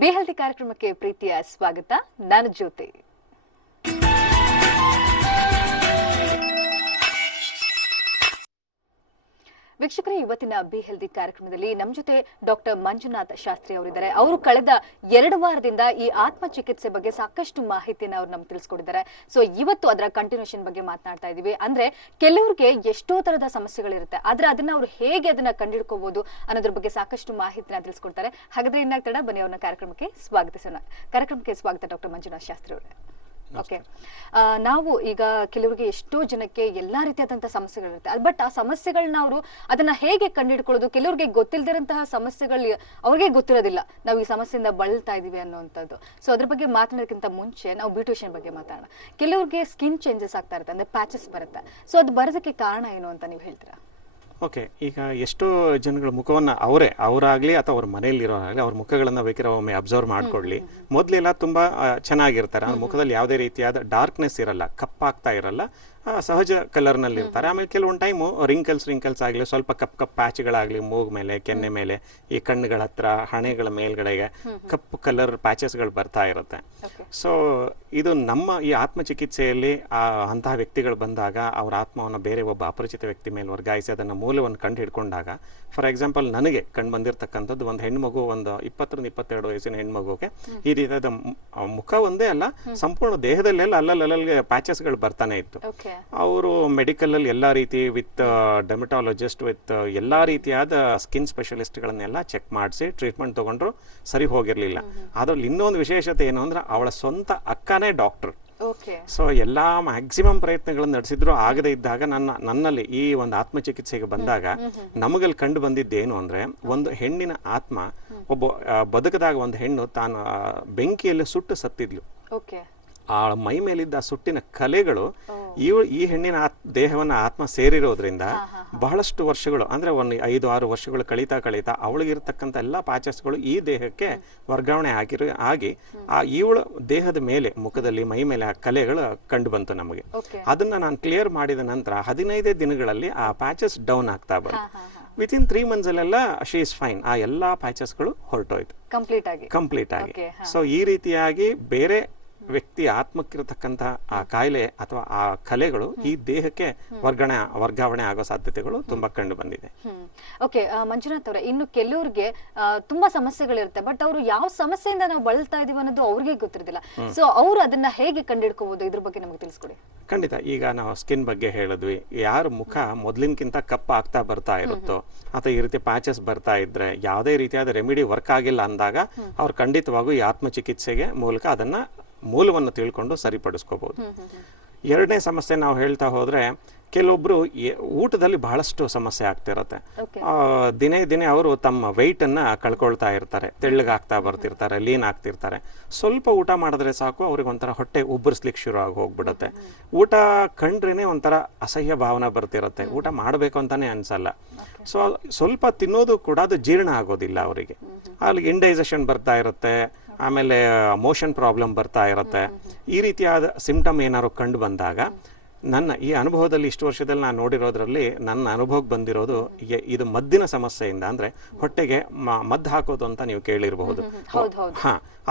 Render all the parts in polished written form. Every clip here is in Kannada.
ಬಿ ಹೆಲ್ತಿ ಕಾರ್ಯಕ್ರಮಕ್ಕೆ ಪ್ರೀತಿಯ ಸ್ವಾಗತ. ನಾನು ಜ್ಯೋತಿ. ವೀಕ್ಷಕರೇ, ಇವತ್ತಿನ ಬಿ ಹೆಲ್ತಿ ಕಾರ್ಯಕ್ರಮದಲ್ಲಿ ನಮ್ಮ ಜೊತೆ ಡಾಕ್ಟರ್ ಮಂಜುನಾಥ್ ಶಾಸ್ತ್ರಿ ಅವರಿದ್ದಾರೆ. ಅವರು ಕಳೆದ 2 ವಾರದಿಂದ ಈ ಆತ್ಮ ಚಿಕಿತ್ಸೆ ಬಗ್ಗೆ ಸಾಕಷ್ಟು ಮಾಹಿತಿಯನ್ನು ಅವ್ರು ನಮ್ಗೆ ತಿಳಿಸ್ಕೊಟ್ಟಿದ್ದಾರೆ. ಸೊ ಇವತ್ತು ಅದರ ಕಂಟಿನ್ಯೂಷನ್ ಬಗ್ಗೆ ಮಾತನಾಡ್ತಾ ಇದೀವಿ. ಅಂದ್ರೆ ಕೆಲವ್ರಿಗೆ ಎಷ್ಟೋ ತರದ ಸಮಸ್ಯೆಗಳಿರುತ್ತೆ, ಆದ್ರೆ ಅದನ್ನ ಅವ್ರು ಹೇಗೆ ಅದನ್ನ ಕಂಡುಹಿಡ್ಕೋಬಹುದು ಅನ್ನೋದ್ರ ಬಗ್ಗೆ ಸಾಕಷ್ಟು ಮಾಹಿತಿನ ತಿಳಿಸ್ಕೊಡ್ತಾರೆ. ಹಾಗಾದ್ರೆ ಇನ್ನಾಗ್ತಡ ಬನ್ನಿ ಅವ್ರನ್ನ ಕಾರ್ಯಕ್ರಮಕ್ಕೆ ಸ್ವಾಗತಿಸೋಣ. ಕಾರ್ಯಕ್ರಮಕ್ಕೆ ಸ್ವಾಗತ ಡಾಕ್ಟರ್ ಮಂಜುನಾಥ್ ಶಾಸ್ತ್ರಿ ಅವರೇ. ಓಕೆ, ನಾವು ಈಗ ಕೆಲವರಿಗೆ ಎಷ್ಟೋ ಜನಕ್ಕೆ ಎಲ್ಲಾ ರೀತಿಯಾದಂತಹ ಸಮಸ್ಯೆಗಳಿರುತ್ತೆ, ಬಟ್ ಆ ಸಮಸ್ಯೆಗಳನ್ನ ಅವರು ಅದನ್ನ ಹೇಗೆ ಕಂಡುಹಿಡ್ಕೊಳ್ಳೋದು, ಕೆಲವರಿಗೆ ಗೊತ್ತಿಲ್ಲದಿರಂತಹ ಸಮಸ್ಯೆಗಳು ಅವ್ರಿಗೆ ಗೊತ್ತಿರೋದಿಲ್ಲ ನಾವು ಈ ಸಮಸ್ಯೆಯಿಂದ ಬಳಲ್ತಾ ಇದೀವಿ ಅನ್ನುವಂಥದ್ದು. ಸೊ ಅದ್ರ ಬಗ್ಗೆ ಮಾತನಾಡೋದಕ್ಕಿಂತ ಮುಂಚೆ ನಾವು ಬ್ಯೂಟಿಷಿಯನ್ ಬಗ್ಗೆ ಮಾತಾಡೋಣ. ಕೆಲವರಿಗೆ ಸ್ಕಿನ್ ಚೇಂಜಸ್ ಆಗ್ತಾ ಇರುತ್ತೆ, ಅಂದ್ರೆ ಪ್ಯಾಚಸ್ ಬರುತ್ತೆ. ಸೊ ಅದು ಬರೋದಕ್ಕೆ ಕಾರಣ ಏನು ಅಂತ ನೀವು ಹೇಳ್ತೀರಾ? ಓಕೆ, ಈಗ ಎಷ್ಟೋ ಜನಗಳ ಮುಖವನ್ನು ಅವರಾಗಲಿ ಅಥವಾ ಅವ್ರ ಮನೆಯಲ್ಲಿರೋರಾಗಲಿ ಅವ್ರ ಮುಖಗಳನ್ನು ಬೇಕಿರೋ ಒಮ್ಮೆ ಅಬ್ಸರ್ವ್ ಮಾಡ್ಕೊಳ್ಳಿ. ಮೊದಲೆಲ್ಲ ತುಂಬ ಚೆನ್ನಾಗಿರ್ತಾರೆ, ಅವ್ರ ಮುಖದಲ್ಲಿ ಯಾವುದೇ ರೀತಿಯಾದ ಡಾರ್ಕ್ನೆಸ್ ಇರಲ್ಲ, ಕಪ್ಪಾಗ್ತಾ ಇರಲ್ಲ, ಸಹಜ ಕಲರ್ನಲ್ಲಿ ಇರ್ತಾರೆ. ಆಮೇಲೆ ಕೆಲವೊಂದು ಟೈಮು ರಿಂಕಲ್ಸ್ ಆಗಲಿ, ಸ್ವಲ್ಪ ಕಪ್ ಪ್ಯಾಚ್ಗಳಾಗಲಿ, ಮೂಗ್ ಮೇಲೆ, ಕೆನ್ನೆ ಮೇಲೆ, ಈ ಕಣ್ಣುಗಳ ಹತ್ರ, ಹಣೆಗಳ ಮೇಲ್ಗಡೆಗೆ ಕಪ್ಪು ಕಲರ್ ಪ್ಯಾಚಸ್ಗಳು ಬರ್ತಾ ಇರುತ್ತೆ. ಸೊ ಇದು ನಮ್ಮ ಈ ಆತ್ಮಚಿಕಿತ್ಸೆಯಲ್ಲಿ ಅಂತಹ ವ್ಯಕ್ತಿಗಳು ಬಂದಾಗ ಅವರ ಆತ್ಮವನ್ನು ಬೇರೆ ಒಬ್ಬ ಅಪರಿಚಿತ ವ್ಯಕ್ತಿ ಮೇಲೆ ವರ್ಗಾಯಿಸಿ ಅದನ್ನು ಮೂಲವನ್ನು ಕಂಡು ಹಿಡ್ಕೊಂಡಾಗ, ಫಾರ್ ಎಕ್ಸಾಂಪಲ್ ನನಗೆ ಕಂಡು ಬಂದಿರತಕ್ಕಂಥದ್ದು ಒಂದು ಹೆಣ್ಮಗು, ಒಂದು 20-22 ವಯಸ್ಸಿನ ಹೆಣ್ಮಗುಗೆ ಈ ರೀತಿಯಾದ ಮುಖ ಒಂದೇ ಅಲ್ಲ, ಸಂಪೂರ್ಣ ದೇಹದಲ್ಲೆಲ್ಲ ಅಲ್ಲಲ್ಲಿಗೆ ಪ್ಯಾಚಸ್ಗಳು ಬರ್ತಾನೆ ಇತ್ತು. ಅವರು ಮೆಡಿಕಲ್ ಅಲ್ಲಿ ಎಲ್ಲಾ ರೀತಿ ವಿತ್ ಡೆಮಟಾಲಜಿಸ್ಟ್ ವಿತ್ ಎಲ್ಲಾ ರೀತಿಯಾದ ಸ್ಕಿನ್ ಸ್ಪೆಷಲಿಸ್ಟ್ಗಳನ್ನೆಲ್ಲ ಚೆಕ್ ಮಾಡಿಸಿ ಟ್ರೀಟ್ಮೆಂಟ್ ತಗೊಂಡ್ರು, ಸರಿ ಹೋಗಿರ್ಲಿಲ್ಲ. ಅದ್ರಲ್ಲಿ ಇನ್ನೊಂದು ವಿಶೇಷತೆ ಏನು ಅಂದ್ರೆ ಅವಳ ಸ್ವಂತ ಅಕ್ಕನೇ ಡಾಕ್ಟರ್. ಸೊ ಎಲ್ಲಾ ಮ್ಯಾಕ್ಸಿಮಮ್ ಪ್ರಯತ್ನಗಳನ್ನು ನಡೆಸಿದ್ರು, ಆಗದೆ ಇದ್ದಾಗ ನನ್ನಲ್ಲಿ ಈ ಒಂದು ಆತ್ಮಚಿಕಿತ್ಸೆಗೆ ಬಂದಾಗ ನಮಗಲ್ಲಿ ಕಂಡು ಬಂದಿದ್ದೇನು ಅಂದ್ರೆ, ಒಂದು ಹೆಣ್ಣಿನ ಆತ್ಮ, ಒಬ್ಬ ಬದುಕದಾಗ ಒಂದು ಹೆಣ್ಣು ತಾನು ಬೆಂಕಿಯಲ್ಲಿ ಸುಟ್ಟು ಸತ್ತಿದ್ಲು. ಆ ಮೈ ಮೇಲಿದ್ದ ಸುಟ್ಟಿನ ಕಲೆಗಳು ಈ ಹೆಣ್ಣಿನ ದೇಹವನ್ನ ಆತ್ಮ ಸೇರಿರೋದ್ರಿಂದ ಬಹಳಷ್ಟು ವರ್ಷಗಳು, ಅಂದ್ರೆ ಒಂದು 5-6 ವರ್ಷಗಳು ಕಳೀತಾ ಅವಳಿಗಿರ್ತಕ್ಕಂಥ ಎಲ್ಲಾ ಪ್ಯಾಚಸ್ಗಳು ಈ ದೇಹಕ್ಕೆ ವರ್ಗಾವಣೆ ಆಗಿ ಇವಳ ದೇಹದ ಮೇಲೆ, ಮುಖದಲ್ಲಿ, ಮೈ ಮೇಲೆ ಆ ಕಲೆಗಳು ಕಂಡು ಬಂತು ನಮಗೆ. ಅದನ್ನ ನಾನು ಕ್ಲಿಯರ್ ಮಾಡಿದ ನಂತರ 15 ದಿನಗಳಲ್ಲಿ ಆ ಪ್ಯಾಚಸ್ ಡೌನ್ ಆಗ್ತಾ ಬಂತು. ವಿತಿನ್ 3 months ಅಲ್ಲೆಲ್ಲ ಶಿ ಇಸ್ ಫೈನ್. ಆ ಎಲ್ಲಾ ಪ್ಯಾಚಸ್ಗಳು ಹೊರಟೋಯ್ತು ಕಂಪ್ಲೀಟ್ ಆಗಿ. ಸೊ ಈ ರೀತಿಯಾಗಿ ಬೇರೆ ವ್ಯಕ್ತಿ ಆತ್ಮಕ್ಕಿರತಕ್ಕಂತಹ ಆ ಕಾಯಿಲೆ ಅಥವಾ ಆ ಕಲೆಗಳು ಈ ದೇಹಕ್ಕೆ ವರ್ಗಾವಣೆ ಆಗೋ ಸಾಧ್ಯತೆಗಳು ತುಂಬಾ ಕಂಡು ಬಂದಿದೆ. ಓಕೆ, ಮಂಜುನಾಥ್ ಅವರೇ, ಇನ್ನು ಕೆಲವ್ರಿಗೆ ತುಂಬಾ ಸಮಸ್ಯೆಗಳಿರುತ್ತೆ, ಬಟ್ ಅವರು ಯಾವ ಸಮಸ್ಯೆಯಿಂದ ನಾವು ಬಳಲ್ತಾ ಇದೀವಿ ಅನ್ನೋದು ಅವ್ರಿಗೆ ಗೊತ್ತಿರೋದಿಲ್ಲ. ಸೊ ಅವ್ರು ಅದನ್ನ ಹೇಗೆ ಕಂಡುಹಿಡ್ಕೋಬಹುದು, ಇದ್ರ ಬಗ್ಗೆ ನಮಗೆ ತಿಳಿಸ್ಕೊಡಿ. ಖಂಡಿತ. ಈಗ ನಾವು ಸ್ಕಿನ್ ಬಗ್ಗೆ ಹೇಳಿದ್ವಿ. ಯಾರ ಮುಖ ಮೊದ್ಲಿನಕ್ಕಿಂತ ಕಪ್ಪ ಆಗ್ತಾ ಬರ್ತಾ ಇರುತ್ತೋ ಅಥವಾ ಈ ರೀತಿ ಪ್ಯಾಚಸ್ ಬರ್ತಾ ಇದ್ರೆ, ಯಾವುದೇ ರೀತಿಯಾದ ರೆಮಿಡಿ ವರ್ಕ್ ಆಗಿಲ್ಲ ಅಂದಾಗ ಅವ್ರು ಖಂಡಿತವಾಗೂ ಈ ಆತ್ಮಚಿಕಿತ್ಸೆಗೆ ಮೂಲಕ ಅದನ್ನ ಮೂಲವನ್ನು ತಿಳ್ಕೊಂಡು ಸರಿಪಡಿಸ್ಕೋಬಹುದು. ಎರಡನೇ ಸಮಸ್ಯೆ ನಾವು ಹೇಳ್ತಾ ಹೋದ್ರೆ, ಕೆಲವೊಬ್ರು ಊಟದಲ್ಲಿ ಬಹಳಷ್ಟು ಸಮಸ್ಯೆ ಆಗ್ತಿರತ್ತೆ. ದಿನೇ ಅವರು ತಮ್ಮ ವೆಯ್ಟ್ ಅನ್ನ ಕಳ್ಕೊಳ್ತಾ ಇರ್ತಾರೆ, ತೆಳ್ಳಗಾಗ್ತಾ ಬರ್ತಿರ್ತಾರೆ, ಲೀನ್ ಆಗ್ತಿರ್ತಾರೆ. ಸ್ವಲ್ಪ ಊಟ ಮಾಡಿದ್ರೆ ಸಾಕು ಅವ್ರಿಗೆ ಒಂಥರ ಹೊಟ್ಟೆ ಉಬ್ಬರಿಸ್ಲಿಕ್ಕೆ ಶುರು ಆಗಿ ಹೋಗ್ಬಿಡುತ್ತೆ. ಊಟ ಕಂಡ್ರೇನೆ ಒಂಥರ ಅಸಹ್ಯ ಭಾವನೆ ಬರ್ತಿರತ್ತೆ, ಊಟ ಮಾಡಬೇಕು ಅಂತಾನೆ ಅನ್ಸಲ್ಲ. ಸೊ ಸ್ವಲ್ಪ ತಿನ್ನೋದು ಕೂಡ ಅದು ಜೀರ್ಣ ಆಗೋದಿಲ್ಲ ಅವರಿಗೆ. ಅಲ್ಲಿ ಇಂಡೈಜೆಷನ್ ಬರ್ತಾ ಇರುತ್ತೆ, ಆಮೇಲೆ ಮೋಷನ್ ಪ್ರಾಬ್ಲಮ್ ಬರ್ತಾ ಇರುತ್ತೆ. ಈ ರೀತಿಯಾದ ಸಿಂಪ್ಟಮ್ ಏನಾದ್ರು ಕಂಡು ಬಂದಾಗ, ನನ್ನ ಈ ಅನುಭವದಲ್ಲಿ ಇಷ್ಟು ವರ್ಷದಲ್ಲಿ ನಾನು ನೋಡಿರೋದ್ರಲ್ಲಿ ನನ್ನ ಅನುಭವಕ್ಕೆ ಬಂದಿರೋದು, ಇದು ಮದ್ದಿನ ಸಮಸ್ಯೆಯಿಂದ, ಅಂದ್ರೆ ಹೊಟ್ಟೆಗೆ ಮದ್ದು ಹಾಕೋದು ಅಂತ ನೀವು ಕೇಳಿರಬಹುದು.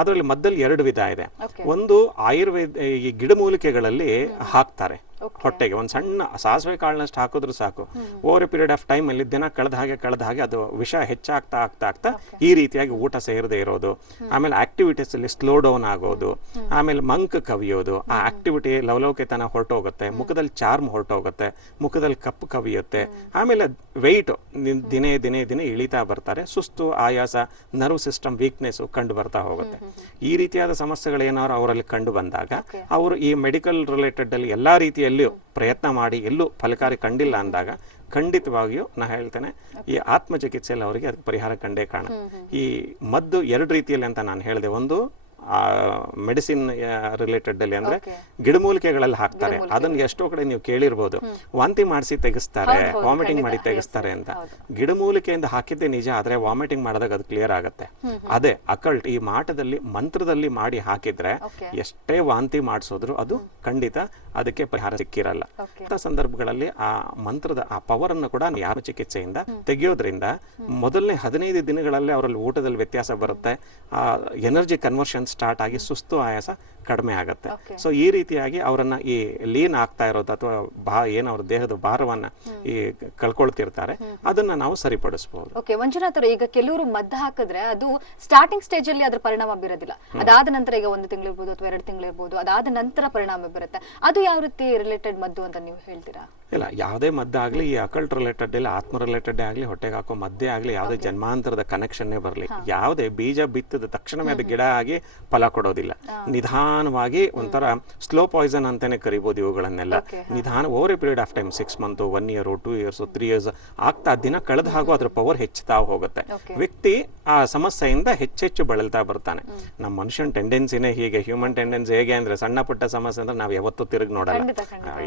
ಅದರಲ್ಲಿ ಮದ್ದಲ್ಲಿ 2 ವಿಧ ಇದೆ. ಒಂದು ಆಯುರ್ವೇದ, ಈ ಗಿಡಮೂಲಿಕೆಗಳಲ್ಲಿ ಹಾಕ್ತಾರೆ ಹೊಟ್ಟೆಗೆ. ಒಂದು ಸಣ್ಣ ಸಾಸಿವೆ ಕಾಳಿನಷ್ಟು ಹಾಕಿದ್ರು ಸಾಕು, over A period of time ಅಲ್ಲಿ ದಿನ ಕಳೆದ ಹಾಗೆ ಅದು ವಿಷ ಹೆಚ್ಚಾಗ್ತಾ ಈ ರೀತಿಯಾಗಿ ಊಟ ಸೇರದೆ ಇರೋದು, ಆಮೇಲೆ ಆಕ್ಟಿವಿಟೀಸ್ ಅಲ್ಲಿ ಸ್ಲೋ ಡೌನ್ ಆಗೋದು, ಆಮೇಲೆ ಮಂಕ್ ಕವಿಯೋದು, ಆ ಆಕ್ಟಿವಿಟಿ ಲವಲವಿಕೆತನ ಹೊರಟೋಗುತ್ತೆ, ಮುಖದಲ್ಲಿ ಚಾರ್ಮ್ ಹೊರಟೋಗುತ್ತೆ, ಮುಖದಲ್ಲಿ ಕಪ್ಪು ಕವಿಯುತ್ತೆ, ಆಮೇಲೆ ವೆಯ್ಟ್ ದಿನೇ ಇಳಿತಾ ಬರ್ತಾರೆ, ಸುಸ್ತು, ಆಯಾಸ, ನರ್ವ್ ಸಿಸ್ಟಮ್ ವೀಕ್ನೆಸ್ ಕಂಡು ಬರ್ತಾ ಹೋಗುತ್ತೆ. ಈ ರೀತಿಯಾದ ಸಮಸ್ಯೆಗಳು ಏನಾದ್ರು ಅವರಲ್ಲಿ ಕಂಡು ಬಂದಾಗ ಅವರು ಈ ಮೆಡಿಕಲ್ ರಿಲೇಟೆಡ್ ಅಲ್ಲಿ ಎಲ್ಲಾ ರೀತಿಯಲ್ಲಿಯೂ ಪ್ರಯತ್ನ ಮಾಡಿ ಎಲ್ಲೂ ಫಲಕಾರಿ ಕಂಡಿಲ್ಲ ಅಂದಾಗ ಖಂಡಿತವಾಗಿಯೂ ನಾ ಹೇಳ್ತೇನೆ, ಈ ಆತ್ಮಚಿಕಿತ್ಸೆಯಲ್ಲಿ ಅವರಿಗೆ ಅದಕ್ಕೆ ಪರಿಹಾರ ಕಂಡೇ ಕಾಣ. ಈ ಮದ್ದು 2 ರೀತಿಯಲ್ಲಿ ಅಂತ ನಾನು ಹೇಳಿದೆ. ಒಂದು ಮೆಡಿಸಿನ್ ರಿಲೇಟೆಡ್ ಅಲ್ಲಿ ಅಂದ್ರೆ ಗಿಡಮೂಲಿಕೆಗಳಲ್ಲಿ ಹಾಕ್ತಾರೆ. ಅದನ್ನ ಎಷ್ಟೋ ಕಡೆ ನೀವು ಕೇಳಿರ್ಬೋದು, ವಾಂತಿ ಮಾಡಿಸಿ ತೆಗಿಸ್ತಾರೆ, ವಾಮಿಟಿಂಗ್ ಮಾಡಿ ತೆಗಿಸ್ತಾರೆ ಅಂತ. ಗಿಡಮೂಲಿಕೆಯಿಂದ ಹಾಕಿದ್ದೆ ನಿಜ, ಆದ್ರೆ ವಾಮಿಟಿಂಗ್ ಮಾಡಿದಾಗ ಅದು ಕ್ಲಿಯರ್ ಆಗುತ್ತೆ. ಅದೇ ಅಕಲ್ಟ್ ಈ ಮಾಟದಲ್ಲಿ ಮಂತ್ರದಲ್ಲಿ ಮಾಡಿ ಹಾಕಿದ್ರೆ ಎಷ್ಟೇ ವಾಂತಿ ಮಾಡಿಸೋದ್ರು ಅದು ಖಂಡಿತ ಅದಕ್ಕೆ ಪರಿಹಾರ ಸಿಕ್ಕಿರಲ್ಲ. ಅಂತ ಸಂದರ್ಭಗಳಲ್ಲಿ ಆ ಮಂತ್ರದ ಆ ಪವರ್ ಅನ್ನು ಕೂಡ ಯಾವ ಚಿಕಿತ್ಸೆಯಿಂದ ತೆಗೆಯೋದ್ರಿಂದ ಮೊದಲನೇ 15 ದಿನಗಳಲ್ಲಿ ಅವರಲ್ಲಿ ಊಟದಲ್ಲಿ ವ್ಯತ್ಯಾಸ ಬರುತ್ತೆ, ಎನರ್ಜಿ ಕನ್ವರ್ಷನ್ ಸ್ಟಾರ್ಟ್ ಆಗಿ ಸುಸ್ತು ಆಯಾಸ ಕಡಿಮೆ ಆಗುತ್ತೆ. ಸೊ ಈ ರೀತಿಯಾಗಿ ಅವರನ್ನ ಈ ಲೀನ್ ಆಗ್ತಾ ಇರೋದು ಅಥವಾ ಏನು ಅವ್ರ ದೇಹದ ಭಾರವನ್ನ ಈ ಕಳ್ಕೊಳ್ತಿರ್ತಾರೆ ಅದನ್ನ ನಾವು ಸರಿಪಡಿಸಬಹುದು. ಓಕೆ ಮಂಜುನಾಥ್ ಅವರು, ಈಗ ಕೆಲವರು ಮದ್ದು ಹಾಕಿದ್ರೆ ಅದು ಸ್ಟಾರ್ಟಿಂಗ್ ಸ್ಟೇಜ್ ಅಲ್ಲಿ ಅದ್ರ ಪರಿಣಾಮ ಬೀರೋದಿಲ್ಲ, ಅದಾದ ನಂತರ ಈಗ 1 ತಿಂಗಳು ಇರ್ಬೋದು ಅಥವಾ 2 ತಿಂಗಳು ಇರ್ಬೋದು, ಅದಾದ ನಂತರ ಪರಿಣಾಮ ಬರುತ್ತೆ. ಅದು ಯಾವ ರೀತಿ ರಿಲೇಟೆಡ್ ಮದ್ದು ಅಂತ ನೀವು ಹೇಳ್ತೀರಾ? ಇಲ್ಲ, ಯಾವುದೇ ಮದ್ದಾಗ್ಲಿ, ಈ ಅಕಲ್ಟ್ ರಿಲೇಟೆಡ್ ಇಲ್ಲ, ಆತ್ಮ ರಿಲೇಟೆಡ್ ಆಗ್ಲಿ, ಹೊಟ್ಟೆಗೆ ಹಾಕೋ ಮದ್ದೇ ಆಗ್ಲಿ, ಯಾವುದೇ ಜನ್ಮಾಂತರದ ಕನೆಕ್ಷನ್ನೇ ಬರಲಿ, ಯಾವುದೇ ಬೀಜ ಬಿತ್ತಿದ ತಕ್ಷಣವೇ ಅದು ಗಿಡ ಆಗಿ ಫಲ ಕೊಡೋದಿಲ್ಲ. ನಿಧಾನವಾಗಿ ಒಂಥರ ಸ್ಲೋ ಪಾಯ್ಸನ್ ಅಂತಾನೆ ಕರಿಬಹುದು ಇವುಗಳನ್ನೆಲ್ಲ. ನಿಧಾನ over A period of time 6 month, 1 year, 2 years, 3 years ಆಗ್ತಾ ದಿನ ಕಳೆದ ಹಾಗೂ ಅದ್ರ ಪವರ್ ಹೆಚ್ಚುತ್ತಾ ಹೋಗುತ್ತೆ. ವ್ಯಕ್ತಿ ಆ ಸಮಸ್ಯೆಯಿಂದ ಹೆಚ್ಚೆಚ್ಚು ಬಳಲ್ತಾ ಬರ್ತಾನೆ. ನಮ್ಮ ಮನುಷ್ಯನ ಟೆಂಡೆನ್ಸಿನೇ ಹೀಗೆ, ಹ್ಯೂಮನ್ ಟೆಂಡೆನ್ಸಿ ಹೇಗೆ ಅಂದ್ರೆ ಸಣ್ಣ ಪುಟ್ಟ ಸಮಸ್ಯೆ ಅಂದ್ರೆ ನಾವು ಯಾವತ್ತೂ ತಿರುಗಿ ನೋಡಲ್ಲ,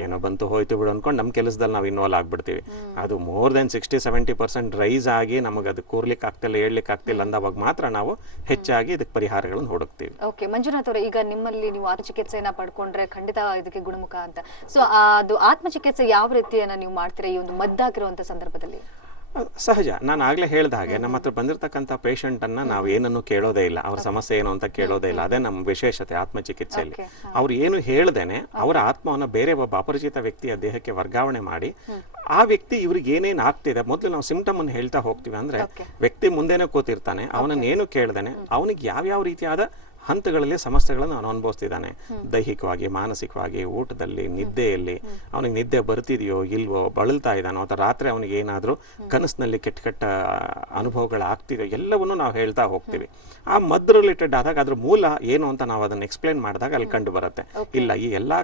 ಏನೋ ಬಂತು ಹೋಯ್ತು ಬಿಡು ಅನ್ಕೊಂಡು ನಮ್ಮ ಕೆಲಸದಲ್ಲಿ ನಾವು ಇನ್ವಾಲ್ವ್ ಆಗ್ಬಿಡ್ತೀವಿ. ಅದು ಮೋರ್ ದೆನ್ 60-70% ರೈಸ್ ಆಗಿ ನಮಗೆ ಅದು ಕೂರ್ಲಿಕ್ಕೆ ಆಗ್ತಿಲ್ಲ, ಹೇಳ್ಲಿಕ್ಕೆ ಆಗ್ತಿಲ್ಲ ಅಂದವಾಗ ಮಾತ್ರ ನಾವು ಹೆಚ್ಚಾಗಿ ಇದಕ್ಕೆ ಪರಿಹಾರಗಳನ್ನು ಹುಡುಕ್ತೀವಿ. ಓಕೆ ಮಂಜುನಾಥ್ ಅವರೇ, ಈಗ ನಿಮ್ಮಲ್ಲಿ ನೀವು ಆತ್ಮಚಿಕಿತ್ಸೆಯನ್ನ ಪಡ್ಕೊಂಡ್ರೆ ಖಂಡಿತ ಇದಕ್ಕೆ ಗುಣಮುಖ ಅಂತ. ಸೊ ಅದು ಆತ್ಮಚಿಕಿತ್ಸೆ ಯಾವ ರೀತಿಯನ್ನ ನೀವು ಮಾಡ್ತೀರಾ ಈ ಒಂದು ಮದ್ದಾಗಿರುವಂತ ಸಂದರ್ಭದಲ್ಲಿ? ಸಹಜ, ನಾನು ಆಗ್ಲೇ ಹೇಳ್ದ ಹಾಗೆ ನಮ್ಮ ಹತ್ರ ಬಂದಿರತಕ್ಕಂಥ ಪೇಷಂಟ್ ಅನ್ನ ನಾವು ಏನನ್ನು ಕೇಳೋದೇ ಇಲ್ಲ, ಅವ್ರ ಸಮಸ್ಯೆ ಏನು ಅಂತ ಕೇಳೋದೇ ಇಲ್ಲ. ಅದೇ ನಮ್ಮ ವಿಶೇಷತೆ ಆತ್ಮಚಿಕಿತ್ಸೆಯಲ್ಲಿ. ಅವ್ರು ಏನು ಹೇಳ್ದೇನೆ ಅವರ ಆತ್ಮವನ್ನ ಬೇರೆ ಒಬ್ಬ ಅಪರಿಚಿತ ವ್ಯಕ್ತಿಯ ದೇಹಕ್ಕೆ ವರ್ಗಾವಣೆ ಮಾಡಿ ಆ ವ್ಯಕ್ತಿ ಇವ್ರಿಗೆ ಏನೇನ್ ಆಗ್ತಿದೆ ಮೊದಲು ನಾವು ಸಿಂಪ್ಟಮ್ ಅನ್ನು ಹೇಳ್ತಾ ಹೋಗ್ತೀವಿ. ಅಂದ್ರೆ ವ್ಯಕ್ತಿ ಮುಂದೆನೆ ಕೂತಿರ್ತಾನೆ, ಅವನನ್ನ ಏನು ಕೇಳ್ದೇನೆ ಅವನಿಗೆ ಯಾವ್ಯಾವ ರೀತಿಯಾದ ಹಂತಗಳಲ್ಲಿ ಸಮಸ್ಯೆಗಳನ್ನು ಅವನು ಅನುಭವಿಸ್ತಿದ್ದಾನೆ, ದೈಹಿಕವಾಗಿ, ಮಾನಸಿಕವಾಗಿ, ಊಟದಲ್ಲಿ, ನಿದ್ದೆಯಲ್ಲಿ ಅವನಿಗೆ ನಿದ್ದೆ ಬರ್ತಿದೆಯೋ ಇಲ್ವೋ, ಬಳಲ್ತಾ ಇದ್ದಾನೋ ಅಥವಾ ರಾತ್ರಿ ಅವನಿಗೆ ಏನಾದರೂ ಕನಸಿನಲ್ಲಿ ಕೆಟ್ಟ ಕೆಟ್ಟ ಅನುಭವಗಳು ಆಗ್ತಿದೆಯೋ ಎಲ್ಲವನ್ನೂ ನಾವು ಹೇಳ್ತಾ ಹೋಗ್ತೀವಿ. ಆ ಮದ್ದು ರಿಲೇಟೆಡ್ ಆದಾಗ ಅದ್ರ ಮೂಲ ಏನು ಅಂತ ನಾವು ಅದನ್ನು ಎಕ್ಸ್ಪ್ಲೇನ್ ಮಾಡಿದಾಗ ಅಲ್ಲಿ ಕಂಡು ಬರುತ್ತೆ, ಇಲ್ಲ ಈ ಎಲ್ಲಾ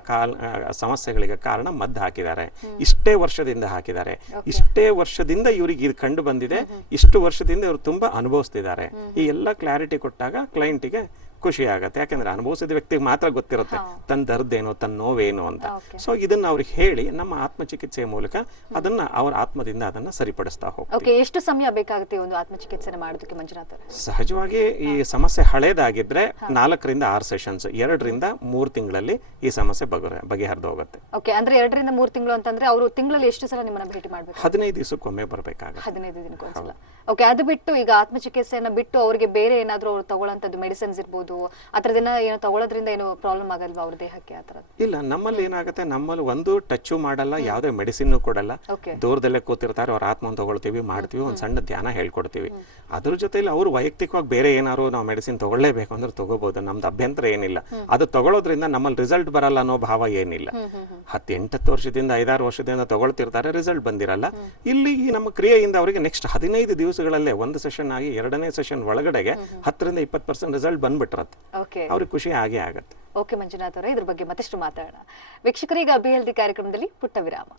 ಸಮಸ್ಯೆಗಳಿಗೆ ಕಾರಣ ಮದ್ದು ಹಾಕಿದ್ದಾರೆ, ಇಷ್ಟೇ ವರ್ಷದಿಂದ ಹಾಕಿದ್ದಾರೆ, ಇಷ್ಟೇ ವರ್ಷದಿಂದ ಇವ್ರಿಗೆ ಇದು ಕಂಡು ಬಂದಿದೆ, ಇಷ್ಟು ವರ್ಷದಿಂದ ಇವರು ತುಂಬಾ ಅನುಭವಿಸ್ತಿದ್ದಾರೆ. ಈ ಎಲ್ಲ ಕ್ಲಾರಿಟಿ ಕೊಟ್ಟಾಗ ಕ್ಲೈಂಟಿಗೆ ಖುಷಿ ಆಗತ್ತೆ. ಯಾಕಂದ್ರೆ ಅನುಭವಿಸಿದ ವ್ಯಕ್ತಿಗೆ ಮಾತ್ರ ಗೊತ್ತಿರುತ್ತೆ ತನ್ನ ದರ್ದೇನು, ತನ್ನ ನೋವೇನು ಅಂತ. ಸೊ ಇದನ್ನ ಅವ್ರಿಗೆ ಹೇಳಿ ನಮ್ಮ ಆತ್ಮಚಿಕಿತ್ಸೆಯ ಮೂಲಕ ಅದನ್ನ ಅವರ ಆತ್ಮದಿಂದ ಅದನ್ನ ಸರಿಪಡಿಸ್ತಾ ಹೋಗ್ತೀವಿ. ಎಷ್ಟು ಸಮಯ ಬೇಕಾಗುತ್ತೆ ಒಂದು ಆತ್ಮಚಿಕಿತ್ಸೆ ಮಾಡೋದಕ್ಕೆ ಮಂಜುನಾಥ್? ಸಹಜವಾಗಿ ಈ ಸಮಸ್ಯೆ ಹಳೇದಾಗಿದ್ರೆ 4 ರಿಂದ 6 ಸೆಷನ್ಸ್, 2 ರಿಂದ 3 ತಿಂಗಳಲ್ಲಿ ಈ ಸಮಸ್ಯೆ ಬಗೆಹರಿದು ಹೋಗುತ್ತೆ. ಓಕೆ, ಅಂದ್ರೆ 2 ರಿಂದ 3 ತಿಂಗಳು ಅಂತಂದ್ರೆ ಅವರು ತಿಂಗಳಲ್ಲಿ ಎಷ್ಟು ಸಲ ನಿಮ್ಮನ್ನ ಭೇಟಿ ಮಾಡಬೇಕು? 15 ದಿವಸಕ್ಕೊಮ್ಮೆ ಬರಬೇಕಾಗುತ್ತೆ. 15 ದಿನಕ್ಕೊಂದ್ಸಲ. ಓಕೆ, ಅದು ಬಿಟ್ಟು ಈಗ ಆತ್ಮಚಿಕಿತ್ಸೆಯನ್ನ ಬಿಟ್ಟು ಅವರಿಗೆ ಬೇರೆ ಏನಾದ್ರೂ ಅವ್ರು ತಗೊಳ್ಳೋಂಥದ್ದು ಮೆಡಿಸಿನ್ಸ್ ಇರ್ಬೋದು, ಆತರದನ್ನ ಏನೋ ತಗೊಳ್ಳೋದ್ರಿಂದ ಏನೋ ಪ್ರಾಬ್ಲಮ್ ಆಗಲ್ವಾ ಅವ್ರ ದೇಹಕ್ಕೆ? ಆ ತರ ಇಲ್ಲ, ನಮ್ಮಲ್ಲಿ ಏನಾಗುತ್ತೆ, ನಮ್ಮಲ್ಲಿ ಒಂದು ಟಚ್ ಮಾಡಲ್ಲ, ಯಾವುದೇ ಮೆಡಿಸಿನ್ ಕೊಡಲ್ಲ, ದೂರದಲ್ಲೇ ಕೂತಿರ್ತಾರೆ, ಅವ್ರ ಆತ್ಮ ತಗೊಳ್ತೀವಿ, ಮಾಡ್ತೀವಿ, ಒಂದ್ ಸಣ್ಣ ಧ್ಯಾನ ಹೇಳ್ಕೊಡ್ತೀವಿ. ಅದ್ರ ಜೊತೆಲಿ ಅವ್ರು ವೈಯಕ್ತಿಕವಾಗಿ ಬೇರೆ ಏನಾದ್ರು ನಾವು ಮೆಡಿಸಿನ್ ತಗೊಳ್ಳೇಬೇಕು ಅಂದ್ರೆ ತಗೋಬಹುದು, ನಮ್ದು ಅಭ್ಯಂತರ ಏನಿಲ್ಲ. ಅದು ತಗೊಳ್ಳೋದ್ರಿಂದ ನಮ್ಮಲ್ಲಿ ರಿಸಲ್ಟ್ ಬರಲ್ಲ ಅನ್ನೋ ಭಾವ ಏನಿಲ್ಲ. 10-8 ವರ್ಷದಿಂದ 5-6 ವರ್ಷದಿಂದ ತಗೊಳ್ತಿರ್ತಾರೆ, ರಿಸಲ್ಟ್ ಬಂದಿರಲ್ಲ. ಇಲ್ಲಿ ನಮ್ಮ ಕ್ರಿಯೆಯಿಂದ ಅವರಿಗೆ ನೆಕ್ಸ್ಟ್ 15 ದಿವಸಗಳಲ್ಲೇ ಒಂದು ಸೆಷನ್ ಆಗಿ 2ನೇ ಸೆಷನ್ ಒಳಗಡೆಗೆ 10-20% ರಿಸಲ್ಟ್ ಬಂದ್ಬಿಟ್ಟಿರತ್ತೆ. ಅವ್ರಿಗೆ ಖುಷಿ ಆಗೇ ಆಗತ್ತೆ. ಓಕೆ ಮಂಜುನಾಥ್ ಅವರೇ, ಇದ್ರ ಬಗ್ಗೆ ಮತ್ತಷ್ಟು ಮಾತಾಡೋಣ. ವೀಕ್ಷಕರೀಗ ಬಿ ಹೆಲ್ದಿ ಕಾರ್ಯಕ್ರಮದಲ್ಲಿ ಪುಟ್ಟ ವಿರಾಮ.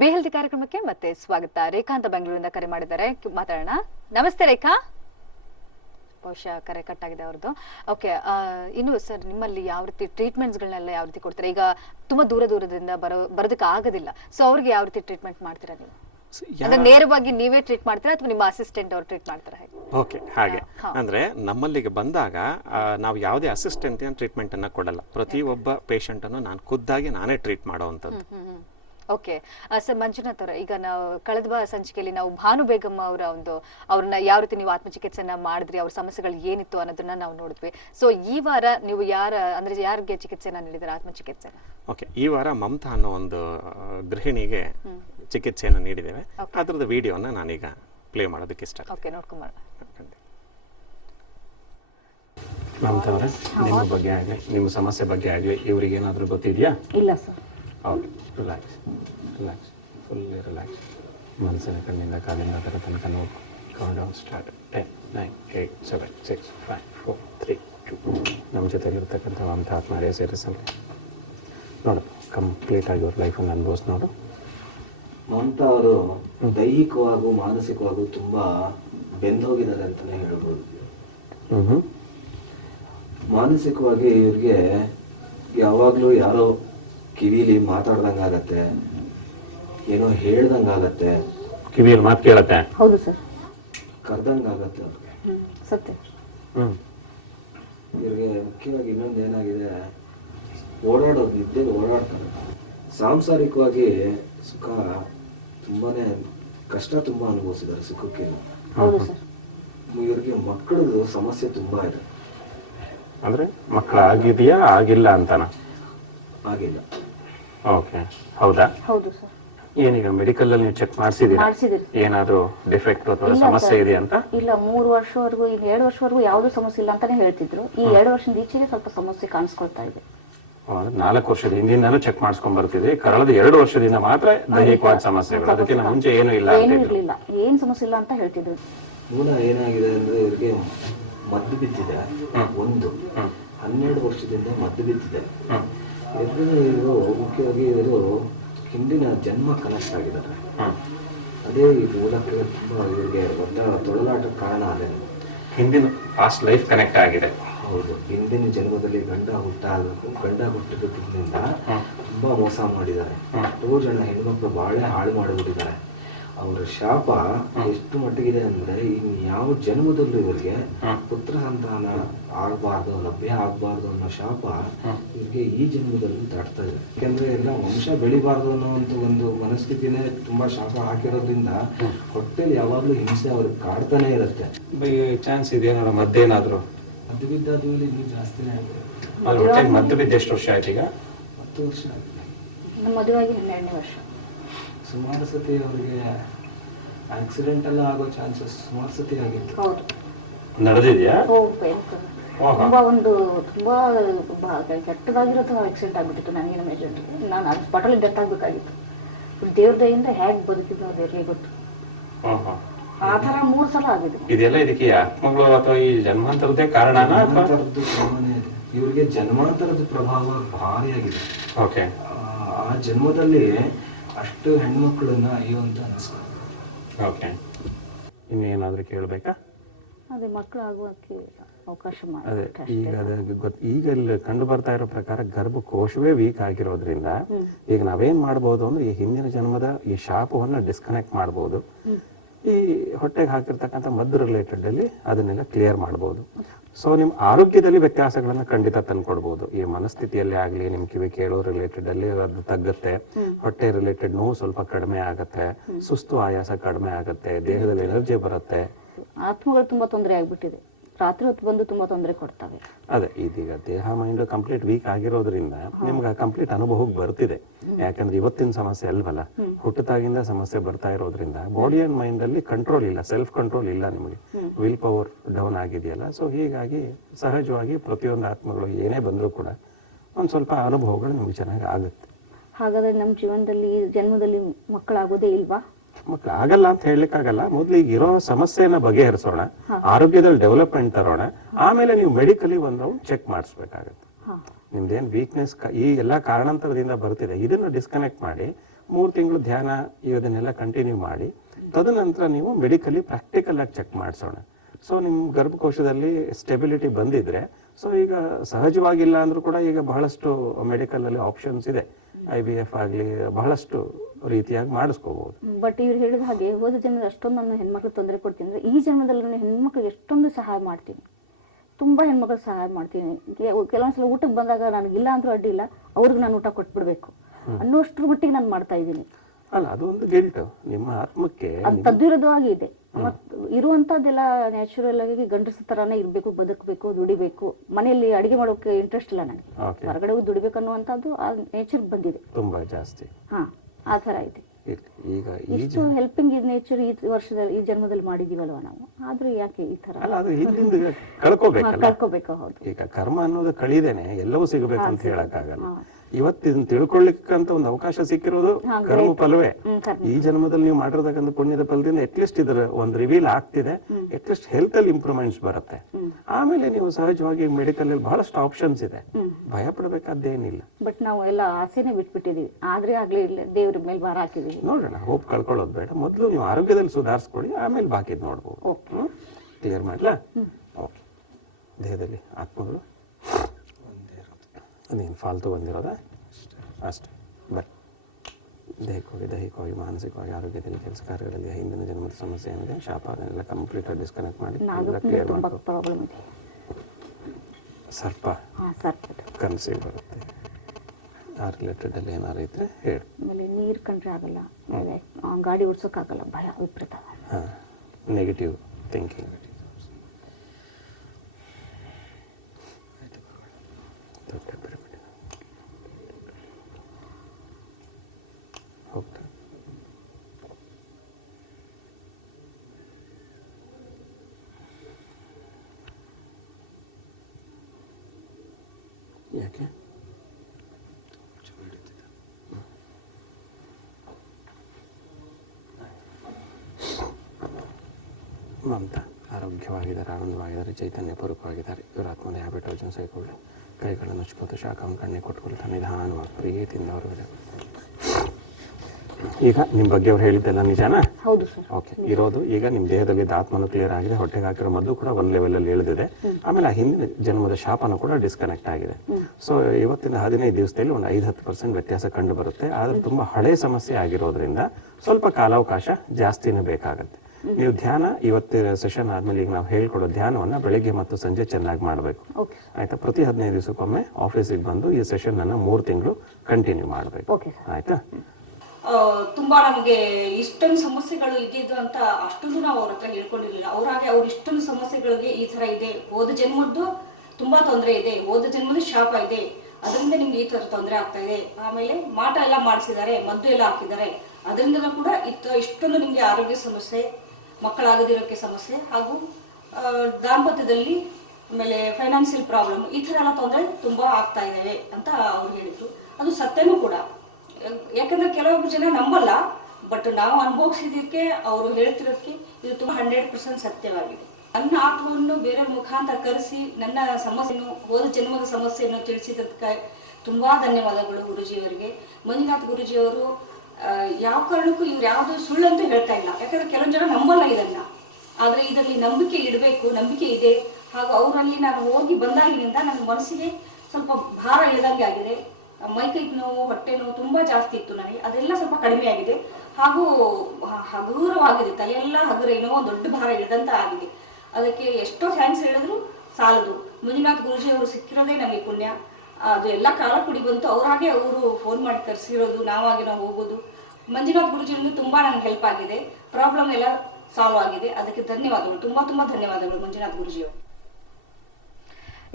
ಬಿ ಹೆಲ್ದಿ ಕಾರ್ಯಕ್ರಮಕ್ಕೆ ಮತ್ತೆ ಸ್ವಾಗತ. ರೇಖಾ ಅಂತ ಬೆಂಗಳೂರಿಂದ ಕರೆ ಮಾಡಿದ್ದಾರೆ, ಮಾತಾಡೋಣ. ನಮಸ್ತೆ ರೇಖಾ. ಬಹುಶಃ ಕರೆ ಕಟ್ ಆಗಿದೆ ಅವ್ರದ್ದು. ಓಕೆ, ಇನ್ನು ಸರ್ ನಿಮ್ಮಲ್ಲಿ ಯಾವ ರೀತಿ ಟ್ರೀಟ್ಮೆಂಟ್ಸ್ಗಳನ್ನೆಲ್ಲ ಯಾವ ರೀತಿ ಕೊಡ್ತೀರಾ? ಈಗ ತುಂಬಾ ದೂರದಿಂದ ಬರೋದಕ್ಕೆ ಆಗೋದಿಲ್ಲ, ಸೊ ಅವ್ರಿಗೆ ಯಾವ ರೀತಿ ಟ್ರೀಟ್ಮೆಂಟ್ ಮಾಡ್ತೀರಾ ನೀವು? ನೇರವಾಗಿ ನೀವೇ ಟ್ರೀಟ್ ಮಾಡ್ತೀರಾ ಅಥವಾ ನಿಮ್ಮ ಅಸಿಸ್ಟೆಂಟ್ ಅವ್ರು ಟ್ರೀಟ್ ಮಾಡ್ತಾರಾ? ಓಕೆ, ಹಾಗೆ ಅಂದ್ರೆ ನಮ್ಮಲ್ಲಿಗೆ ಬಂದಾಗ ನಾವು ಯಾವುದೇ ಅಸಿಸ್ಟೆಂಟ್ ಟ್ರೀಟ್ಮೆಂಟ್ ಅನ್ನ ಕೊಡಲ್ಲ. ಪ್ರತಿಯೊಬ್ಬ ಪೇಷಂಟ್ ಅನ್ನು ನಾನು ಖುದ್ದಾಗಿ ನಾನೇ ಟ್ರೀಟ್ ಮಾಡೋವಂಥದ್ದು. ಓಕೆ ಸರ್, ಮಂಜುನಾಥ್ ಅವರ, ಈಗ ನಾವು ಕಳೆದ ಸಂಚಿಕೆಯಲ್ಲಿ ನಾವು ಭಾನು ಬೇಗಂ ಅವ್ರನ್ನ ಯಾವ ರೀತಿ ನೀವು ಆತ್ಮಚಿಕಿತ್ಸೆನ ಮಾಡಿದ್ರಿ, ಅವ್ರ ಸಮಸ್ಯೆಗಳು ಏನಿತ್ತು ಅನ್ನೋದನ್ನ ನಾವು ನೋಡಿದ್ವಿ. ಸೊ ಈ ವಾರ ನೀವು ಯಾರಿಗೆ ಚಿಕಿತ್ಸೆನ ನೀಡಿದ್ರೆ ಆತ್ಮಚಿಕಿತ್ಸೆ? ಓಕೆ, ಈ ವಾರ ಮಮತಾ ಅನ್ನೋ ಒಂದು ಗೃಹಿಣಿಗೆ ಚಿಕಿತ್ಸೆಯನ್ನು ನೀಡಿದ್ದೇವೆ. ಅದ್ರದ್ದು ವಿಡಿಯೋನ ನಾನೀಗ ಪ್ಲೇ ಮಾಡೋದಕ್ಕೆ ಇಷ್ಟ. ಓಕೆ, ನೋಡ್ಕೊಂಬರೋಣ. ಮಮತಾ ಅವರೇ, ನಿಮ್ಮ ಬಗ್ಗೆ ಆಗಲಿ, ನಿಮ್ಮ ಸಮಸ್ಯೆ ಬಗ್ಗೆ ಆಗಲಿ ಇವ್ರಿಗೆ ಏನಾದರೂ ಗೊತ್ತಿದೆಯಾ? ಇಲ್ಲ sir. Okay, relax, fully relax. ಮನಸ್ಸಿನ ಕಣ್ಣಿಂದ ಕಾಲಿಂದ ಅದರ ತನಕ ನೋಡು. Count down start. 10, 9, 8, 7, 6, 5, 4, 3, 2. ನಮ್ಮ ಜೊತೆಲಿರ್ತಕ್ಕಂಥ ಮಮತಾ ಆತ್ಮರೇ ಸೇರಿಸಲಿ. ನೋಡು, ಕಂಪ್ಲೀಟಾಗಿ ಅವ್ರ ಲೈಫನ್ನು ಅನುಭವಿಸಿ ನೋಡು. ಮಮತಾ ಅವರು ದೈಹಿಕವಾಗೂ ಮಾನಸಿಕವಾಗೂ ತುಂಬಾ ಬೆಂದೋಗಿದ್ದಾರೆ ಅಂತಾನೆ ಹೇಳ್ಬೋದು. ಮಾನಸಿಕವಾಗಿ ಇವ್ರಿಗೆ ಯಾವಾಗ್ಲೂ ಯಾರೋ ಕಿವಿಲಿ ಮಾತಾಡ್ದಂಗಾಗತ್ತೆ, ಏನೋ ಹೇಳ್ದಂಗಾಗತ್ತೆ, ಕಿವಿಯಲ್ಲಿ ಮಾತು ಕೇಳತ್ತೆ. ಹೌದು ಸರ್, ಕರ್ದಂಗಾಗತ್ತೆ ಅವ್ರಿಗೆ. ಸತ್ಯ. ಇವ್ರಿಗೆ ಮುಖ್ಯವಾಗಿ ಇನ್ನೊಂದು ಏನಾಗಿದೆ, ಓಡಾಡೋದು, ನಿದ್ದೆಗೆ ಓಡಾಡ್ತಾರೆ. ಸಾಂಸಾರಿಕವಾಗಿ ಸುಖ ತುಂಬಾನೇ ಕಷ್ಟ ತುಂಬಾ ಅನುಭವಿಸಿದ್ದಾರೆ ಸುಖಕ್ಕೆ. ಹೌದು ಸರ್. ಇವ್ರಿಗೆ ಮಕ್ಕಳದು ಸಮಸ್ಯೆ ತುಂಬಾ ಇದೆ. ಅಂದ್ರೆ ಮಕ್ಕಳ ಆಗಿದೆಯಾ ಆಗಿಲ್ಲ ಅಂತನಾ? ಆಗಿಲ್ಲ. ಓಕೆ, ಹೌದಾ? ಹೌದು ಸರ್. ಏನೀಗ ಮೆಡಿಕಲ್ ಅಲ್ಲಿ ನೀವು ಚೆಕ್ ಮಾಡಿಸಿದೀರಾ? ಮಾಡಿಸಿದಿರಿ. ಏನಾದ್ರು ಡಿಫೆಕ್ಟ್ ಅಥವಾ ಸಮಸ್ಯೆ ಇದೆ ಅಂತ? ಇಲ್ಲ, 3 ವರ್ಷವರೆಗೂ, ಇನ್ನು 2 ವರ್ಷವರೆಗೂ ಯಾವ್ದು ಸಮಸ್ಯೆ ಇಲ್ಲ ಅಂತಾನೆ ಹೇಳ್ತಿದ್ರು. ಈ 2 ವರ್ಷದ ಈಚೆಗೆ ಸ್ವಲ್ಪ ಸಮಸ್ಯೆ ಕಾಣಿಸ್ಕೊಳ್ತಾ ಇದೆ. 4 ವರ್ಷದ ಹಿಂದಿಂದಾನು ಚೆಕ್ ಮಾಡಿಸ್ಕೊಂಡ್ ಬರ್ತಿದ್ವಿ. ಕಳೆದ 2 ವರ್ಷದಿಂದ ಮಾತ್ರ ದೈಹಿಕವಾದ ಸಮಸ್ಯೆಗಳು, ಅದಕ್ಕಿಂತ ಮುಂಚೆ ಏನು ಇಲ್ಲ ಏನೂ ಇರ್ಲಿಲ್ಲ, ಏನ್ ಸಮಸ್ಯೆ ಇಲ್ಲ ಅಂತ ಹೇಳ್ತಿದ್ರು. ಮೂಲ ಏನಾಗಿದೆ ಅಂದ್ರೆ ಇವ್ರಿಗೆ ಮದ್ದು ಬಿದ್ದಿದೆ. 12 ವರ್ಷದಿಂದ ಮದ್ದು ಬಿದ್ದಿದೆ. ಇವರು ಮುಖ್ಯವಾಗಿ ಇವರು ಹಿಂದಿನ ಜನ್ಮ ಕನೆಕ್ಟ್ ಆಗಿದ್ದಾರೆ. ಅದೇ ಈ ಮೂಲಕ್ಕೆ ತುಂಬಾ ಇವರಿಗೆ ತೊಳಲಾಟಕ್ಕೆ ಕಾರಣ ಅದೇ. ಹಿಂದಿನ ಪಾಸ್ಟ್ ಲೈಫ್ ಕನೆಕ್ಟ್ ಆಗಿದೆ. ಹೌದು, ಹಿಂದಿನ ಜನ್ಮದಲ್ಲಿ ಗಂಡ ಹುಟ್ಟಿದ್ರಿಂದ ತುಂಬಾ ಮೋಸ ಮಾಡಿದ್ದಾರೆ. ಎಷ್ಟೋ ಜನ ಹೆಣ್ಮಕ್ಳು ಬಾಳೆ ಹಾಳು ಮಾಡಿಬಿಟ್ಟಿದ್ದಾರೆ. ಅವರ ಶಾಪ ಎಷ್ಟು ಮಟ್ಟಿಗಿದೆ ಅಂದ್ರೆ ಇನ್ ಯಾವ ಜನ್ಮದಲ್ಲೂ ಇವರಿಗೆ ಪುತ್ರ ಸಂತಾನ ಆಗ್ಬಾರ್ದು, ಲಭ್ಯ ಆಗ್ಬಾರ್ದು ಅನ್ನೋ ಶಾಪ ಇವ್ರಿಗೆ ಈ ಜನ್ಮದಲ್ಲಿ ದಾಟ್ತಾ ಇದೆ. ಯಾಕಂದ್ರೆ ಎಲ್ಲ ವಂಶ ಬೆಳಿಬಾರ್ದು ಅನ್ನೋಂತ ಒಂದು ಮನಸ್ಥಿತಿನೇ ತುಂಬಾ ಶಾಪ ಹಾಕಿರೋದ್ರಿಂದ ಹೊಟ್ಟೆಲಿ ಯಾವಾಗ್ಲೂ ಹಿಂಸೆ ಅವ್ರಿಗೆ ಕಾಡ್ತಾನೆ ಇರುತ್ತೆ. ಚಾನ್ಸ್ ಇದೆಯಾ ಮದ್ದೇನಾದ್ರು? ಮದ್ದು ಬಿದ್ದಾದ್ಮೇಲೆ ಇನ್ನೂ ಜಾಸ್ತಿನೇ ಆಗಿದೆ. ಮದ್ದು ಬಿದ್ದು ಎಷ್ಟು ವರ್ಷ ಆಯ್ತು ಈಗ? 10 ವರ್ಷ ಆಗಿದೆ. ನಮ್ಮ ಮದುವೆಯಾಗಿ 12ನೇ ವರ್ಷ. ಸುಮಾರು ಸತಿ ಅವರಿಗೆ ಆಕ್ಸಿಡೆಂಟ್ ಎಲ್ಲ ಆಗೋ ಚಾನ್ಸಸ್ ಸುಮಾರು ಸತಿ ಆಗಿತ್ತು. ಹೌದು, ನಡೆದಿದ್ಯಾ? ತುಂಬಾ ಕೆಟ್ಟದಾಗಿರೋ ಆಕ್ಸಿಡೆಂಟ್ ಆಗ್ಬಿಟ್ಟಿತ್ತು ನನಗೆ. ನಮ್ಮ ಏಜೆಂಟ್ಗೆ ನಾನು ಹಾಸ್ಪಿಟಲ್ ಡೆತ್ ಆಗ್ಬೇಕಾಗಿತ್ತು. ದೇವ್ರ ದಯಿಂದ ಹೇಗೆ ಬದುಕಿದ್ದು ದೇವ್ರಿಗೆ ಗೊತ್ತು. ಆ ತರ 3 ಸಲ ಆಗಿದೆ. ಇದೆಲ್ಲ ಇದಕ್ಕೆ ಆತ್ಮಗಳು ಅಥವಾ ಈ ಜನ್ಮಾಂತರದ್ದೇ ಕಾರಣ? ಇವ್ರಿಗೆ ಜನ್ಮಾಂತರದ ಪ್ರಭಾವ ಭಾರಿಯಾಗಿದೆ. ಓಕೆ. ಆ ಜನ್ಮದಲ್ಲಿ ಅಷ್ಟು ಹೆಣ್ಮಕ್ಳನ್ನ ಅಯ್ಯೋ ಅಂತ ಅನಿಸ್ತಾರೆ. ಓಕೆ, ಇನ್ನೇನಾದ್ರೂ ಕೇಳ್ಬೇಕಾ? ಅದೇ ಮಕ್ಕಳು ಆಗುವಕ್ಕೆ ಅವಕಾಶ ಅದೇ ಈಗ ಇಲ್ಲಿ ಕಂಡು ಬರ್ತಾ ಇರೋ ಪ್ರಕಾರ ಗರ್ಭಕೋಶವೇ ವೀಕ್ ಆಗಿರೋದ್ರಿಂದ ಈಗ ನಾವೇನ್ ಮಾಡ್ಬೋದು ಅಂದ್ರೆ ಈ ಹಿಂದಿನ ಜನ್ಮದ ಈ ಶಾಪವನ್ನ ಡಿಸ್ಕನೆಕ್ಟ್ ಮಾಡ್ಬೋದು. ಈ ಹೊಟ್ಟೆಗೆ ಹಾಕಿರ್ತಕ್ಕಂಥ ಮದ್ದು ರಿಲೇಟೆಡ್ ಅಲ್ಲಿ ಅದನ್ನೆಲ್ಲ ಕ್ಲಿಯರ್ ಮಾಡ್ಬೋದು. ಸೊ ನಿಮ್ ಆರೋಗ್ಯದಲ್ಲಿ ವ್ಯತ್ಯಾಸಗಳನ್ನ ಖಂಡಿತ ತಂದ್ಕೊಡ್ಬೋದು. ಈ ಮನಸ್ಥಿತಿಯಲ್ಲೇ ಆಗ್ಲಿ, ನಿಮ್ ಕಿವಿ ಕೇಳೋ ರಿಲೇಟೆಡ್ ಅಲ್ಲಿ ಅದು ತಗ್ಗುತ್ತೆ, ಹೊಟ್ಟೆ ರಿಲೇಟೆಡ್ ನೋವು ಸ್ವಲ್ಪ ಕಡಿಮೆ ಆಗತ್ತೆ, ಸುಸ್ತು ಆಯಾಸ ಕಡಿಮೆ ಆಗತ್ತೆ, ದೇಹದಲ್ಲಿ ಎನರ್ಜಿ ಬರುತ್ತೆ. ಆತ್ಮಗಳು ತುಂಬಾ ತೊಂದರೆ ಆಗ್ಬಿಟ್ಟಿದೆ. ರಾತ್ರಿ ಹೊತ್ತು ಬಂದು ತುಂಬಾ ತೊಂದರೆ ಕೊಡ್ತವೆ. ಅದೇ ಇದೀಗ ದೇಹ ಮೈಂಡ್ ಕಂಪ್ಲೀಟ್ ವೀಕ್ ಆಗಿರೋದ್ರಿಂದ ನಿಮ್ಗೆ ಕಂಪ್ಲೀಟ್ ಅನುಭವಕ್ಕೆ ಬರ್ತಿದೆ. ಯಾಕಂದ್ರೆ ಇವತ್ತಿನ ಸಮಸ್ಯೆ ಅಲ್ವಲ್ಲ, ಹುಟ್ಟದಾಗಿಂದ ಸಮಸ್ಯೆ ಬರ್ತಾ ಇರೋದ್ರಿಂದ ಬಾಡಿ ಅಂಡ್ ಮೈಂಡ್ ಅಲ್ಲಿ ಕಂಟ್ರೋಲ್ ಇಲ್ಲ, ಸೆಲ್ಫ್ ಕಂಟ್ರೋಲ್ ಇಲ್ಲ ನಿಮಗೆ, ವಿಲ್ ಪವರ್ ಡೌನ್ ಆಗಿದೆಯಲ್ಲ. ಸೊ ಹೀಗಾಗಿ ಸಹಜವಾಗಿ ಪ್ರತಿಯೊಂದು ಆತ್ಮಗಳು ಏನೇ ಬಂದರೂ ಕೂಡ ಒಂದ್ ಸ್ವಲ್ಪ ಅನುಭವಗಳು ನಿಮ್ಗೆ ಚೆನ್ನಾಗಿ ಆಗುತ್ತೆ. ಹಾಗಾದ್ರೆ ನಮ್ಮ ಜೀವನದಲ್ಲಿ ಈ ಜನ್ಮದಲ್ಲಿ ಮಕ್ಕಳಾಗೋದೇ ಇಲ್ವಾ? ಮಕ್ಳು ಆಗಲ್ಲ ಅಂತ ಹೇಳಲಿಕ್ಕಾಗಲ್ಲ. ಮೊದ್ಲು ಈಗ ಇರೋ ಸಮಸ್ಯೆಯನ್ನ ಬಗೆಹರಿಸೋಣ, ಆರೋಗ್ಯದಲ್ಲಿ ಡೆವಲಪ್ಮೆಂಟ್ ತರೋಣ, ಆಮೇಲೆ ನೀವು ಮೆಡಿಕಲಿ ಒಂದ್ ರೌಂಡ್ ಚೆಕ್ ಮಾಡಿಸ್ಬೇಕಾಗತ್ತೆ. ನಿಮ್ದೇನ್ ವೀಕ್ನೆಸ್ ಈ ಎಲ್ಲಾ ಕಾರಣಾಂತರದಿಂದ ಬರ್ತಿದೆ, ಇದನ್ನು ಡಿಸ್ಕನೆಕ್ಟ್ ಮಾಡಿ 3 ತಿಂಗಳು ಧ್ಯಾನ ಇದನ್ನೆಲ್ಲ ಕಂಟಿನ್ಯೂ ಮಾಡಿ ತದನಂತರ ನೀವು ಮೆಡಿಕಲಿ ಪ್ರಾಕ್ಟಿಕಲ್ ಆಗಿ ಚೆಕ್ ಮಾಡಿಸೋಣ. ಸೊ ನಿಮ್ ಗರ್ಭಕೋಶದಲ್ಲಿ ಸ್ಟೆಬಿಲಿಟಿ ಬಂದಿದ್ರೆ, ಸೊ ಈಗ ಸಹಜವಾಗಿಲ್ಲ ಅಂದ್ರೂ ಕೂಡ ಈಗ ಬಹಳಷ್ಟು ಮೆಡಿಕಲ್ ಅಲ್ಲಿ ಆಪ್ಷನ್ಸ್ ಇದೆ. IVF ಆಗ್ಲಿ ಬಹಳಷ್ಟು ರೀತಿಯಾಗಿ ಮಾಡಿಸ್ಕೋಬಹುದು. ಬಟ್ ಇವ್ರು ಹೇಳಿದ ಹಾಗೆ ಹೋದ ಜನ್ಮದಲ್ಲಿ ಅಷ್ಟೊಂದು ನಾನು ಹೆಣ್ಮಕ್ಳು ತೊಂದರೆ ಕೊಡ್ತೀನಿ ಅಂದ್ರೆ ಈ ಜನ್ಮದಲ್ಲಿ ನಾನು ಹೆಣ್ಮಕ್ಳಿಗೆ ಎಷ್ಟೊಂದು ಸಹಾಯ ಮಾಡ್ತೀನಿ, ತುಂಬಾ ಹೆಣ್ಮಕ್ಳು ಸಹಾಯ ಮಾಡ್ತೀನಿ. ಕೆಲವೊಂದ್ಸಲ ಊಟಕ್ಕೆ ಬಂದಾಗ ನನಗಿಲ್ಲ ಅಂದ್ರೂ ಅಡ್ಡಿ ಇಲ್ಲ, ಅವ್ರಿಗೆ ನಾನು ಊಟ ಕೊಟ್ಬಿಡ್ಬೇಕು ಅನ್ನೋಷ್ಟ್ರ ಮಟ್ಟಿಗೆ ನಾನು ಮಾಡ್ತಾ ಇದ್ದೀನಿ. ಅಲ್ಲ, ಅದು ಒಂದು ಗಿಲ್ಟ್ ನಿಮ್ಮ ಆತ್ಮಕ್ಕೆ. ಅದು ತದ್ವಿರುದ್ಧವಾಗಿ ಇದೆ. ಮತ್ತು ಇರುವಂತದ್ದೆಲ್ಲ ನ್ಯಾಚುರಲ್ ಆಗಿ ಗಂಡಸ ತರಾನೇ ಇರ್ಬೇಕು, ಬದುಕಬೇಕು, ದುಡಿಬೇಕು. ಮನೆಯಲ್ಲಿ ಅಡಿಗೆ ಮಾಡೋಕೆ ಇಂಟ್ರೆಸ್ಟ್ ಇಲ್ಲ ನನಗೆ, ಹೊರಗಡೆ ಹೋಗಿ ದುಡಿಬೇಕು ಅನ್ನುವಂಥದ್ದು ಆ ನೇಚರ್ ಬಂದಿದೆ ತುಂಬಾ ಜಾಸ್ತಿ. ಆ ತರ ಇದೆ. ಈಗ ಇಷ್ಟು ಹೆಲ್ಪಿಂಗ್ ನೇಚರ್ ಈ ವರ್ಷದಲ್ಲಿ, ಈ ಜನ್ಮದಲ್ಲಿ ಮಾಡಿದೀವಲ್ವ ನಾವು, ಆದ್ರೂ ಯಾಕೆ ಈ ತರ ಕಳ್ಕೋಬೇಕು? ಕಳ್ಕೋಬೇಕು. ಹೌದು, ಈಗ ಕರ್ಮ ಅನ್ನೋದು ಕಳಿದೇನೆ ಎಲ್ಲವೂ ಸಿಗಬೇಕು ಅಂತ ಹೇಳಕ್ಕಾಗಲ್ಲ. ಇವತ್ತು ಇದನ್ನ ತಿಳ್ಕೊಳ್ಳಿಕ್ಕಂತ ಒಂದು ಅವಕಾಶ ಸಿಕ್ಕಿರೋದು ಕರ್ಮ ಫಲವೇ. ಈ ಜನ್ಮದಲ್ಲಿ ನೀವು ಮಾಡಿರ್ತಕ್ಕಂಥ ಪುಣ್ಯದ ಫಲದಿಂದ ಅಟ್ಲೀಸ್ಟ್ ಇದರ ಒಂದು ರಿವೀಲ್ ಆಗ್ತಿದೆ, ಅಟ್ಲೀಸ್ಟ್ ಹೆಲ್ತ್ ಅಲ್ಲಿ ಇಂಪ್ರೂವ್ಮೆಂಟ್ಸ್ ಬರುತ್ತೆ. ಆಮೇಲೆ ನೀವು ಸಹಜವಾಗಿ ಮೆಡಿಕಲ್ ಅಲ್ಲಿ ಬಹಳಷ್ಟು ಆಪ್ಷನ್ಸ್ ಇದೆ, ಭಯ ಪಡಬೇಕಾದ್ದೇನಿಲ್ಲ. ಬಟ್ ನಾವು ಎಲ್ಲ ಆಸೆನೆ ಬಿಟ್ಬಿಟ್ಟಿದೀವಿ, ಆದ್ರೆ ಆಗ್ಲೇ ಇಲ್ಲ, ದೇವ್ರ ಮೇಲೆ ಭಾರ ಹಾಕಿದೀವಿ. ನೋಡೋಣ, ಹೋಪ್ ಕಳ್ಕೊಳ್ಳೋದು ಬೇಡ. ಮೊದಲು ನೀವು ಆರೋಗ್ಯದಲ್ಲಿ ಸುಧಾರಿಸ್ಕೊಳ್ಳಿ, ಆಮೇಲೆ ಬಾಕಿದ್ ನೋಡ್ಬೋದು. ಕ್ಲಿಯರ್ ಮಾಡ್ಲಾ? ಓಕೆ. ದೇಹದಲ್ಲಿ ಆತ್ಮಗಳು ಅದೇನು ಫಾಲ್ತು ಬಂದಿರೋದಾ? ಅಷ್ಟೇ. ಬಟ್ ದೈಹಿಕವಾಗಿ ಮಾನಸಿಕವಾಗಿ ಆರೋಗ್ಯದಲ್ಲಿ ಕೆಲಸ ಕಾರ್ಯಗಳಲ್ಲಿ ಹಿಂದಿನ ಜನ್ಮದ ಸಮಸ್ಯೆ ಏನಿದೆ, ಶಾಪ ಅದನ್ನೆಲ್ಲ ಕಂಪ್ಲೀಟ್ ಡಿಸ್ಕನೆಕ್ಟ್ ಮಾಡಿ ಕ್ಲಿಯರ್ ಪ್ರಾಬ್ಲಮ್ ಇದೆ. ಸರ್ಪ ಕನಸಿಗೆ ಬರುತ್ತೆ, ಆ ರಿಲೇಟೆಡ್ ಅಲ್ಲಿ ಏನಾರು ಇದ್ರೆ ಹೇಳಿ. ಆಮೇಲೆ ನೀರು ಕಂಡ್ರೆ ಆಗಲ್ಲ, ಆಮೇಲೆ ಗಾಡಿ ಓಡಿಸೋಕ್ಕಾಗಲ್ಲ, ಭಯ ವಿಪರೀತ. ಹಾಂ, ನೆಗೆಟಿವ್ ಥಿಂಕಿಂಗ್. ಹೋಗ್ತಾ ಯಾಕೆ ಮಮತಾ ಆರೋಗ್ಯವಾಗಿದ್ದಾರೆ, ಆನಂದವಾಗಿದ್ದಾರೆ, ಚೈತನ್ಯಪೂರ್ವಕವಾಗಿದ್ದಾರೆ. ಇವರ ಆತ್ಮದ ಹ್ಯಾಬಿಟ್ ಯೋಜನೆ ಸೇರಿಕೊಳ್ಳಿ. ಕೈಗಳನ್ನು ಹಚ್ಕೋತ ಶಾಖವನ್ನು ಕಣ್ಣೆ ಕೊಟ್ಕೊಳ್ತಾ ನಿಧಾನವಾಗಿ ಪ್ರೀತಿಯಿಂದ ಹೊರಗಡೆ. ಈಗ ನಿಮ್ಮ ಬಗ್ಗೆ ಅವ್ರು ಹೇಳಿದ್ದೆಲ್ಲ ನಿಜಾನಾ? ಹೌದು ಸರ್. ಓಕೆ. ಇರೋದು ಈಗ ನಿಮ್ಮ ದೇಹದಲ್ಲಿ ಆತ್ಮನು ಕ್ಲಿಯರ್ ಆಗಿದೆ, ಹೊಟ್ಟೆಗೆ ಹಾಕಿರೋ ಮದ್ದು ಕೂಡ ಒಂದು ಲೆವೆಲಲ್ಲಿ ಇಳಿದಿದೆ, ಆಮೇಲೆ ಆ ಹಿಂದಿನ ಜನ್ಮದ ಶಾಪನೂ ಕೂಡ ಡಿಸ್ಕನೆಕ್ಟ್ ಆಗಿದೆ. ಸೊ ಇವತ್ತಿನ 15 ದಿವಸದಲ್ಲಿ ಒಂದು 5-10% ವ್ಯತ್ಯಾಸ ಕಂಡು ಬರುತ್ತೆ. ಆದ್ರೆ ತುಂಬಾ ಹಳೆ ಸಮಸ್ಯೆ ಆಗಿರೋದ್ರಿಂದ ಸ್ವಲ್ಪ ಕಾಲಾವಕಾಶ ಜಾಸ್ತಿನೇ ಬೇಕಾಗುತ್ತೆ. ನೀವು ಧ್ಯಾನ ಇವತ್ತಿನ ಸೆಷನ್ ಆದ್ಮೇಲೆ ಈಗ ನಾವು ಹೇಳ್ಕೊಡೋ ಧ್ಯಾನವನ್ನ ಬೆಳಿಗ್ಗೆ ಮತ್ತು ಸಂಜೆ ಚೆನ್ನಾಗಿ ಮಾಡಬೇಕು, ಆಯ್ತಾ? ಪ್ರತಿ 15 ದಿವಸಕ್ಕೊಮ್ಮೆ ಆಫೀಸಿಗೆ ಬಂದು ಈ ಸೆಷನ್ ಅನ್ನ 3 ತಿಂಗಳು ಕಂಟಿನ್ಯೂ ಮಾಡಬೇಕು, ಆಯ್ತಾ? ತುಂಬಾ ನಮಗೆ ಇಷ್ಟೊಂದು ಸಮಸ್ಯೆಗಳು ಇದ್ದಿದ್ದು ಅಂತ ಅಷ್ಟೊಂದು ನಾವು ಅವ್ರ ಹತ್ರ ಹೇಳ್ಕೊಂಡಿರ್ಲಿಲ್ಲ. ಅವ್ರಾಗೆ ಅವ್ರ ಇಷ್ಟೊಂದು ಸಮಸ್ಯೆಗಳಿಗೆ ಈ ತರ ಇದೆ, ಹೋದ ಜನ್ಮದ್ದು ತುಂಬಾ ತೊಂದರೆ ಇದೆ, ಹೋದ ಜನ್ಮದ ಶಾಪ ಇದೆ, ಅದರಿಂದ ನಿಮ್ಗೆ ಈ ತರ ತೊಂದರೆ ಆಗ್ತಾ ಇದೆ, ಆಮೇಲೆ ಮಾಟ ಎಲ್ಲ ಮಾಡಿಸಿದ್ದಾರೆ, ಮದ್ದು ಎಲ್ಲ ಹಾಕಿದ್ದಾರೆ, ಅದರಿಂದ ಕೂಡ ಇಷ್ಟೊಂದು ನಿಮ್ಗೆ ಆರೋಗ್ಯ ಸಮಸ್ಯೆ, ಮಕ್ಕಳಾಗದಿರೋಕ್ಕೆ ಸಮಸ್ಯೆ, ಹಾಗೂ ದಾಂಪತ್ಯದಲ್ಲಿ, ಆಮೇಲೆ ಫೈನಾನ್ಷಿಯಲ್ ಪ್ರಾಬ್ಲಮ್, ಈ ತರ ಎಲ್ಲ ತೊಂದರೆ ತುಂಬಾ ಆಗ್ತಾ ಇದಾವೆ ಅಂತ ಅವ್ರು ಹೇಳಿದ್ರು. ಅದು ಸತ್ಯನೂ ಕೂಡ. ಯಾಕಂದ್ರೆ ಕೆಲವೊಬ್ರು ಜನ ನಂಬಲ್ಲ, ಬಟ್ ನಾವು ಅನುಭವಿಸಿದಕ್ಕೆ ಅವರು ಹೇಳ್ತಿರೋದಕ್ಕೆ ಇದು ತುಂಬಾ 100% ಸತ್ಯವಾಗಿದೆ. ನನ್ನ ಆತ್ಮವನ್ನು ಬೇರೆ ಮುಖಾಂತರ ಕರೆಸಿ ನನ್ನ ಸಮಸ್ಯೆಯನ್ನು, ಹೋದ ಜನ್ಮದ ಸಮಸ್ಯೆಯನ್ನು ತಿಳಿಸಿದ್ದಕ್ಕೆ ತುಂಬಾ ಧನ್ಯವಾದಗಳು ಗುರುಜಿಯವರಿಗೆ. ಮಂಜುನಾಥ್ ಗುರುಜಿಯವರು ಯಾವ ಕಾರಣಕ್ಕೂ ಇವ್ರು ಯಾವುದು ಸುಳ್ಳಂತ ಹೇಳ್ತಾ ಇಲ್ಲ. ಯಾಕಂದ್ರೆ ಕೆಲವೊಂದು ಜನ ನಂಬಲ್ಲ ಇದನ್ನ, ಆದ್ರೆ ಇದರಲ್ಲಿ ನಂಬಿಕೆ ಇಡಬೇಕು, ನಂಬಿಕೆ ಇದೆ. ಹಾಗೂ ಅವರಲ್ಲಿ ನಾನು ಹೋಗಿ ಬಂದಾಗಿನಿಂದ ನನ್ನ ಮನಸ್ಸಿಗೆ ಸ್ವಲ್ಪ ಭಾರ ಇಳಿದಂಗೆ ಆಗಿದೆ. ಮೈಕೈ ನೋವು, ಹೊಟ್ಟೆ ನೋವು ತುಂಬಾ ಜಾಸ್ತಿ ಇತ್ತು ನನಗೆ, ಅದೆಲ್ಲ ಸ್ವಲ್ಪ ಕಡಿಮೆ ಆಗಿದೆ. ಹಾಗೂ ಹಗುರವಾಗಿದೆ, ತಲೆಯೆಲ್ಲ ಹಗುರ, ಏನೋ ದೊಡ್ಡ ಭಾರ ಇಳಿದಂತ ಆಗಿದೆ. ಅದಕ್ಕೆ ಎಷ್ಟೋ ಥ್ಯಾಂಕ್ಸ್ ಹೇಳಿದ್ರು ಸಾಲದು. ಮಂಜುನಾಥ್ ಗುರುಜಿ ಅವರು ಸಿಕ್ಕಿರೋದೇ ನಮಗೆ ಪುಣ್ಯ. ಅದು ಎಲ್ಲ ಕಾಲ ಕುಡಿ ಬಂತು, ಅವರಾಗೆ ಅವರು ಫೋನ್ ಮಾಡಿ ತರಿಸಿರೋದು, ನಾವಾಗಿ ನಾವು ಹೋಗೋದು. ಮಂಜುನಾಥ್ ಗುರುಜಿಯಿಂದ ತುಂಬಾ ನನಗೆ ಹೆಲ್ಪ್ ಆಗಿದೆ, ಪ್ರಾಬ್ಲಮ್ ಎಲ್ಲ ಸಾಲ್ವ್ ಆಗಿದೆ. ಅದಕ್ಕೆ ಧನ್ಯವಾದಗಳು, ತುಂಬಾ ತುಂಬಾ ಧನ್ಯವಾದಗಳು ಮಂಜುನಾಥ್ ಗುರುಜಿಯವರು.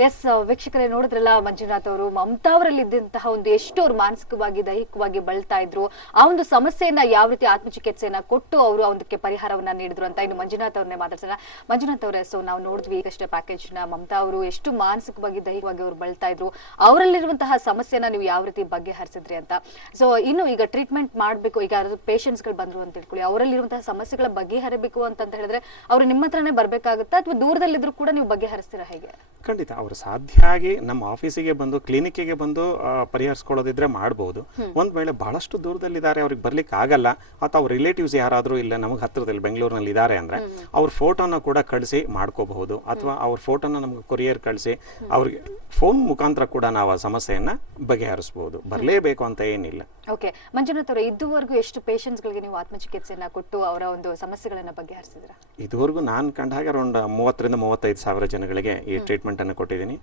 ಎಸ್ ವೀಕ್ಷಕರೇ, ನೋಡಿದ್ರಲ್ಲ ಮಂಜುನಾಥ್ ಅವರು ಮಮತಾ ಅವರಲ್ಲಿ ಇದ್ದಂತಹ ಒಂದು ಎಷ್ಟು ಅವ್ರು ಮಾನಸಿಕವಾಗಿ ದೈಹಿಕವಾಗಿ ಬಳಲ್ತಾ ಇದ್ರು, ಆ ಒಂದು ಸಮಸ್ಯೆಯನ್ನ ಯಾವ ರೀತಿ ಆತ್ಮಚಿಕಿತ್ಸೆಯನ್ನ ಕೊಟ್ಟು ಅವರು ಅದಕ್ಕೆ ಪರಿಹಾರವನ್ನ ನೀಡಿದ್ರು ಅಂತ ಇನ್ನು ಮಂಜುನಾಥ್ ಅವ್ರನ್ನೇ ಮಾತಾಡ್ಸೋಣ. ಮಂಜುನಾಥ್ ಅವರೇ, ಸೊ ನಾವು ನೋಡಿದ್ವಿ ಈಗಷ್ಟೇ ಪ್ಯಾಕೇಜ್ ನ ಮಮತಾ ಅವರು ಎಷ್ಟು ಮಾನಸಿಕವಾಗಿ ದೈಹಿಕವಾಗಿ ಅವ್ರು ಬಳಲ್ತಾ ಇದ್ರು, ಅವರಲ್ಲಿರುವಂತಹ ಸಮಸ್ಯೆನ ನೀವು ಯಾವ ರೀತಿ ಬಗೆಹರಿಸಿದ್ರಿ ಅಂತ. ಸೊ ಇನ್ನು ಈಗ ಟ್ರೀಟ್ಮೆಂಟ್ ಮಾಡ್ಬೇಕು, ಈಗ ಪೇಷಂಟ್ಸ್ ಗಳು ಬಂದ್ರು ಅಂತ ತಿಳ್ಕೊಳ್ಳಿ, ಅವರಲ್ಲಿರುವಂತಹ ಸಮಸ್ಯೆಗಳ ಬಗೆಹರಿಬೇಕು ಅಂತ ಹೇಳಿದ್ರೆ ಅವರು ನಿಮ್ಮ ಹತ್ರನೇ ಬರ್ಬೇಕಾಗುತ್ತಾ ಅಥವಾ ದೂರದಲ್ಲಿದ್ರು ಕೂಡ ನೀವು ಬಗೆಹರಿಸ್ತೀರಾ ಹೇಗೆ? ಖಂಡಿತ ಅವರು ಸಾಧ್ಯ ಆಗಿ ನಮ್ಮ ಆಫೀಸಿಗೆ ಬಂದು ಕ್ಲಿನಿಕ್ಗೆ ಬಂದು ಪರಿಹರಿಸ್ಕೊಳ್ಳೋದಿದ್ರೆ ಮಾಡಬಹುದು. ಒಂದ್ ವೇಳೆ ಬಹಳಷ್ಟು ದೂರದಲ್ಲಿದ್ದಾರೆ, ಅವ್ರಿಗೆ ಬರ್ಲಿಕ್ಕೆ ಆಗಲ್ಲ, ಅಥವಾ ಅವ್ರ ರಿಲೇಟಿವ್ಸ್ ಯಾರಾದ್ರೂ ಇಲ್ಲ ನಮಗೆ ಹತ್ತಿರದಲ್ಲಿ ಬೆಂಗಳೂರಿನಲ್ಲಿ ಇದ್ದಾರೆ ಅಂದ್ರೆ ಅವ್ರ ಫೋಟೋನ ಕೂಡ ಕಳಿಸಿ ಮಾಡ್ಕೋಬಹುದು, ಅಥವಾ ಅವ್ರ ಫೋಟೋನ ನಮ್ಗೆ ಕೊರಿಯರ್ ಕಳಿಸಿ ಅವ್ರಿಗೆ ಫೋನ್ ಮುಖಾಂತರ ಕೂಡ ನಾವು ಆ ಸಮಸ್ಯೆಯನ್ನ ಬಗೆಹರಿಸಬಹುದು. ಬರಲೇಬೇಕು ಅಂತ ಏನಿಲ್ಲ. ಓಕೆ ಮಂಜುನಾಥ್ ಅವರೇ, ಇದುವರೆಗೂ ಎಷ್ಟು ಪೇಷಂಟ್ಸ್ ಗಳಿಗೆ ನೀವು ಆತ್ಮಚಿಕಿತ್ಸೆಯನ್ನ ಕೊಟ್ಟು ಅವರ ಒಂದು ಸಮಸ್ಯೆಗಳನ್ನ ಬಗೆಹರಿಸಿದ್ರ? ಇದುವರೆಗೂ ನಾನು ಕಂಡ ಹಾಗೆ ಅರೌಂಡ್ 30,000-35,000 ಜನಗಳಿಗೆ ಈ ಟ್ರೀಟ್ಮೆಂಟ್ ಅನ್ನು ಕೊಟ್ಟಿದ್ದೀನಿ.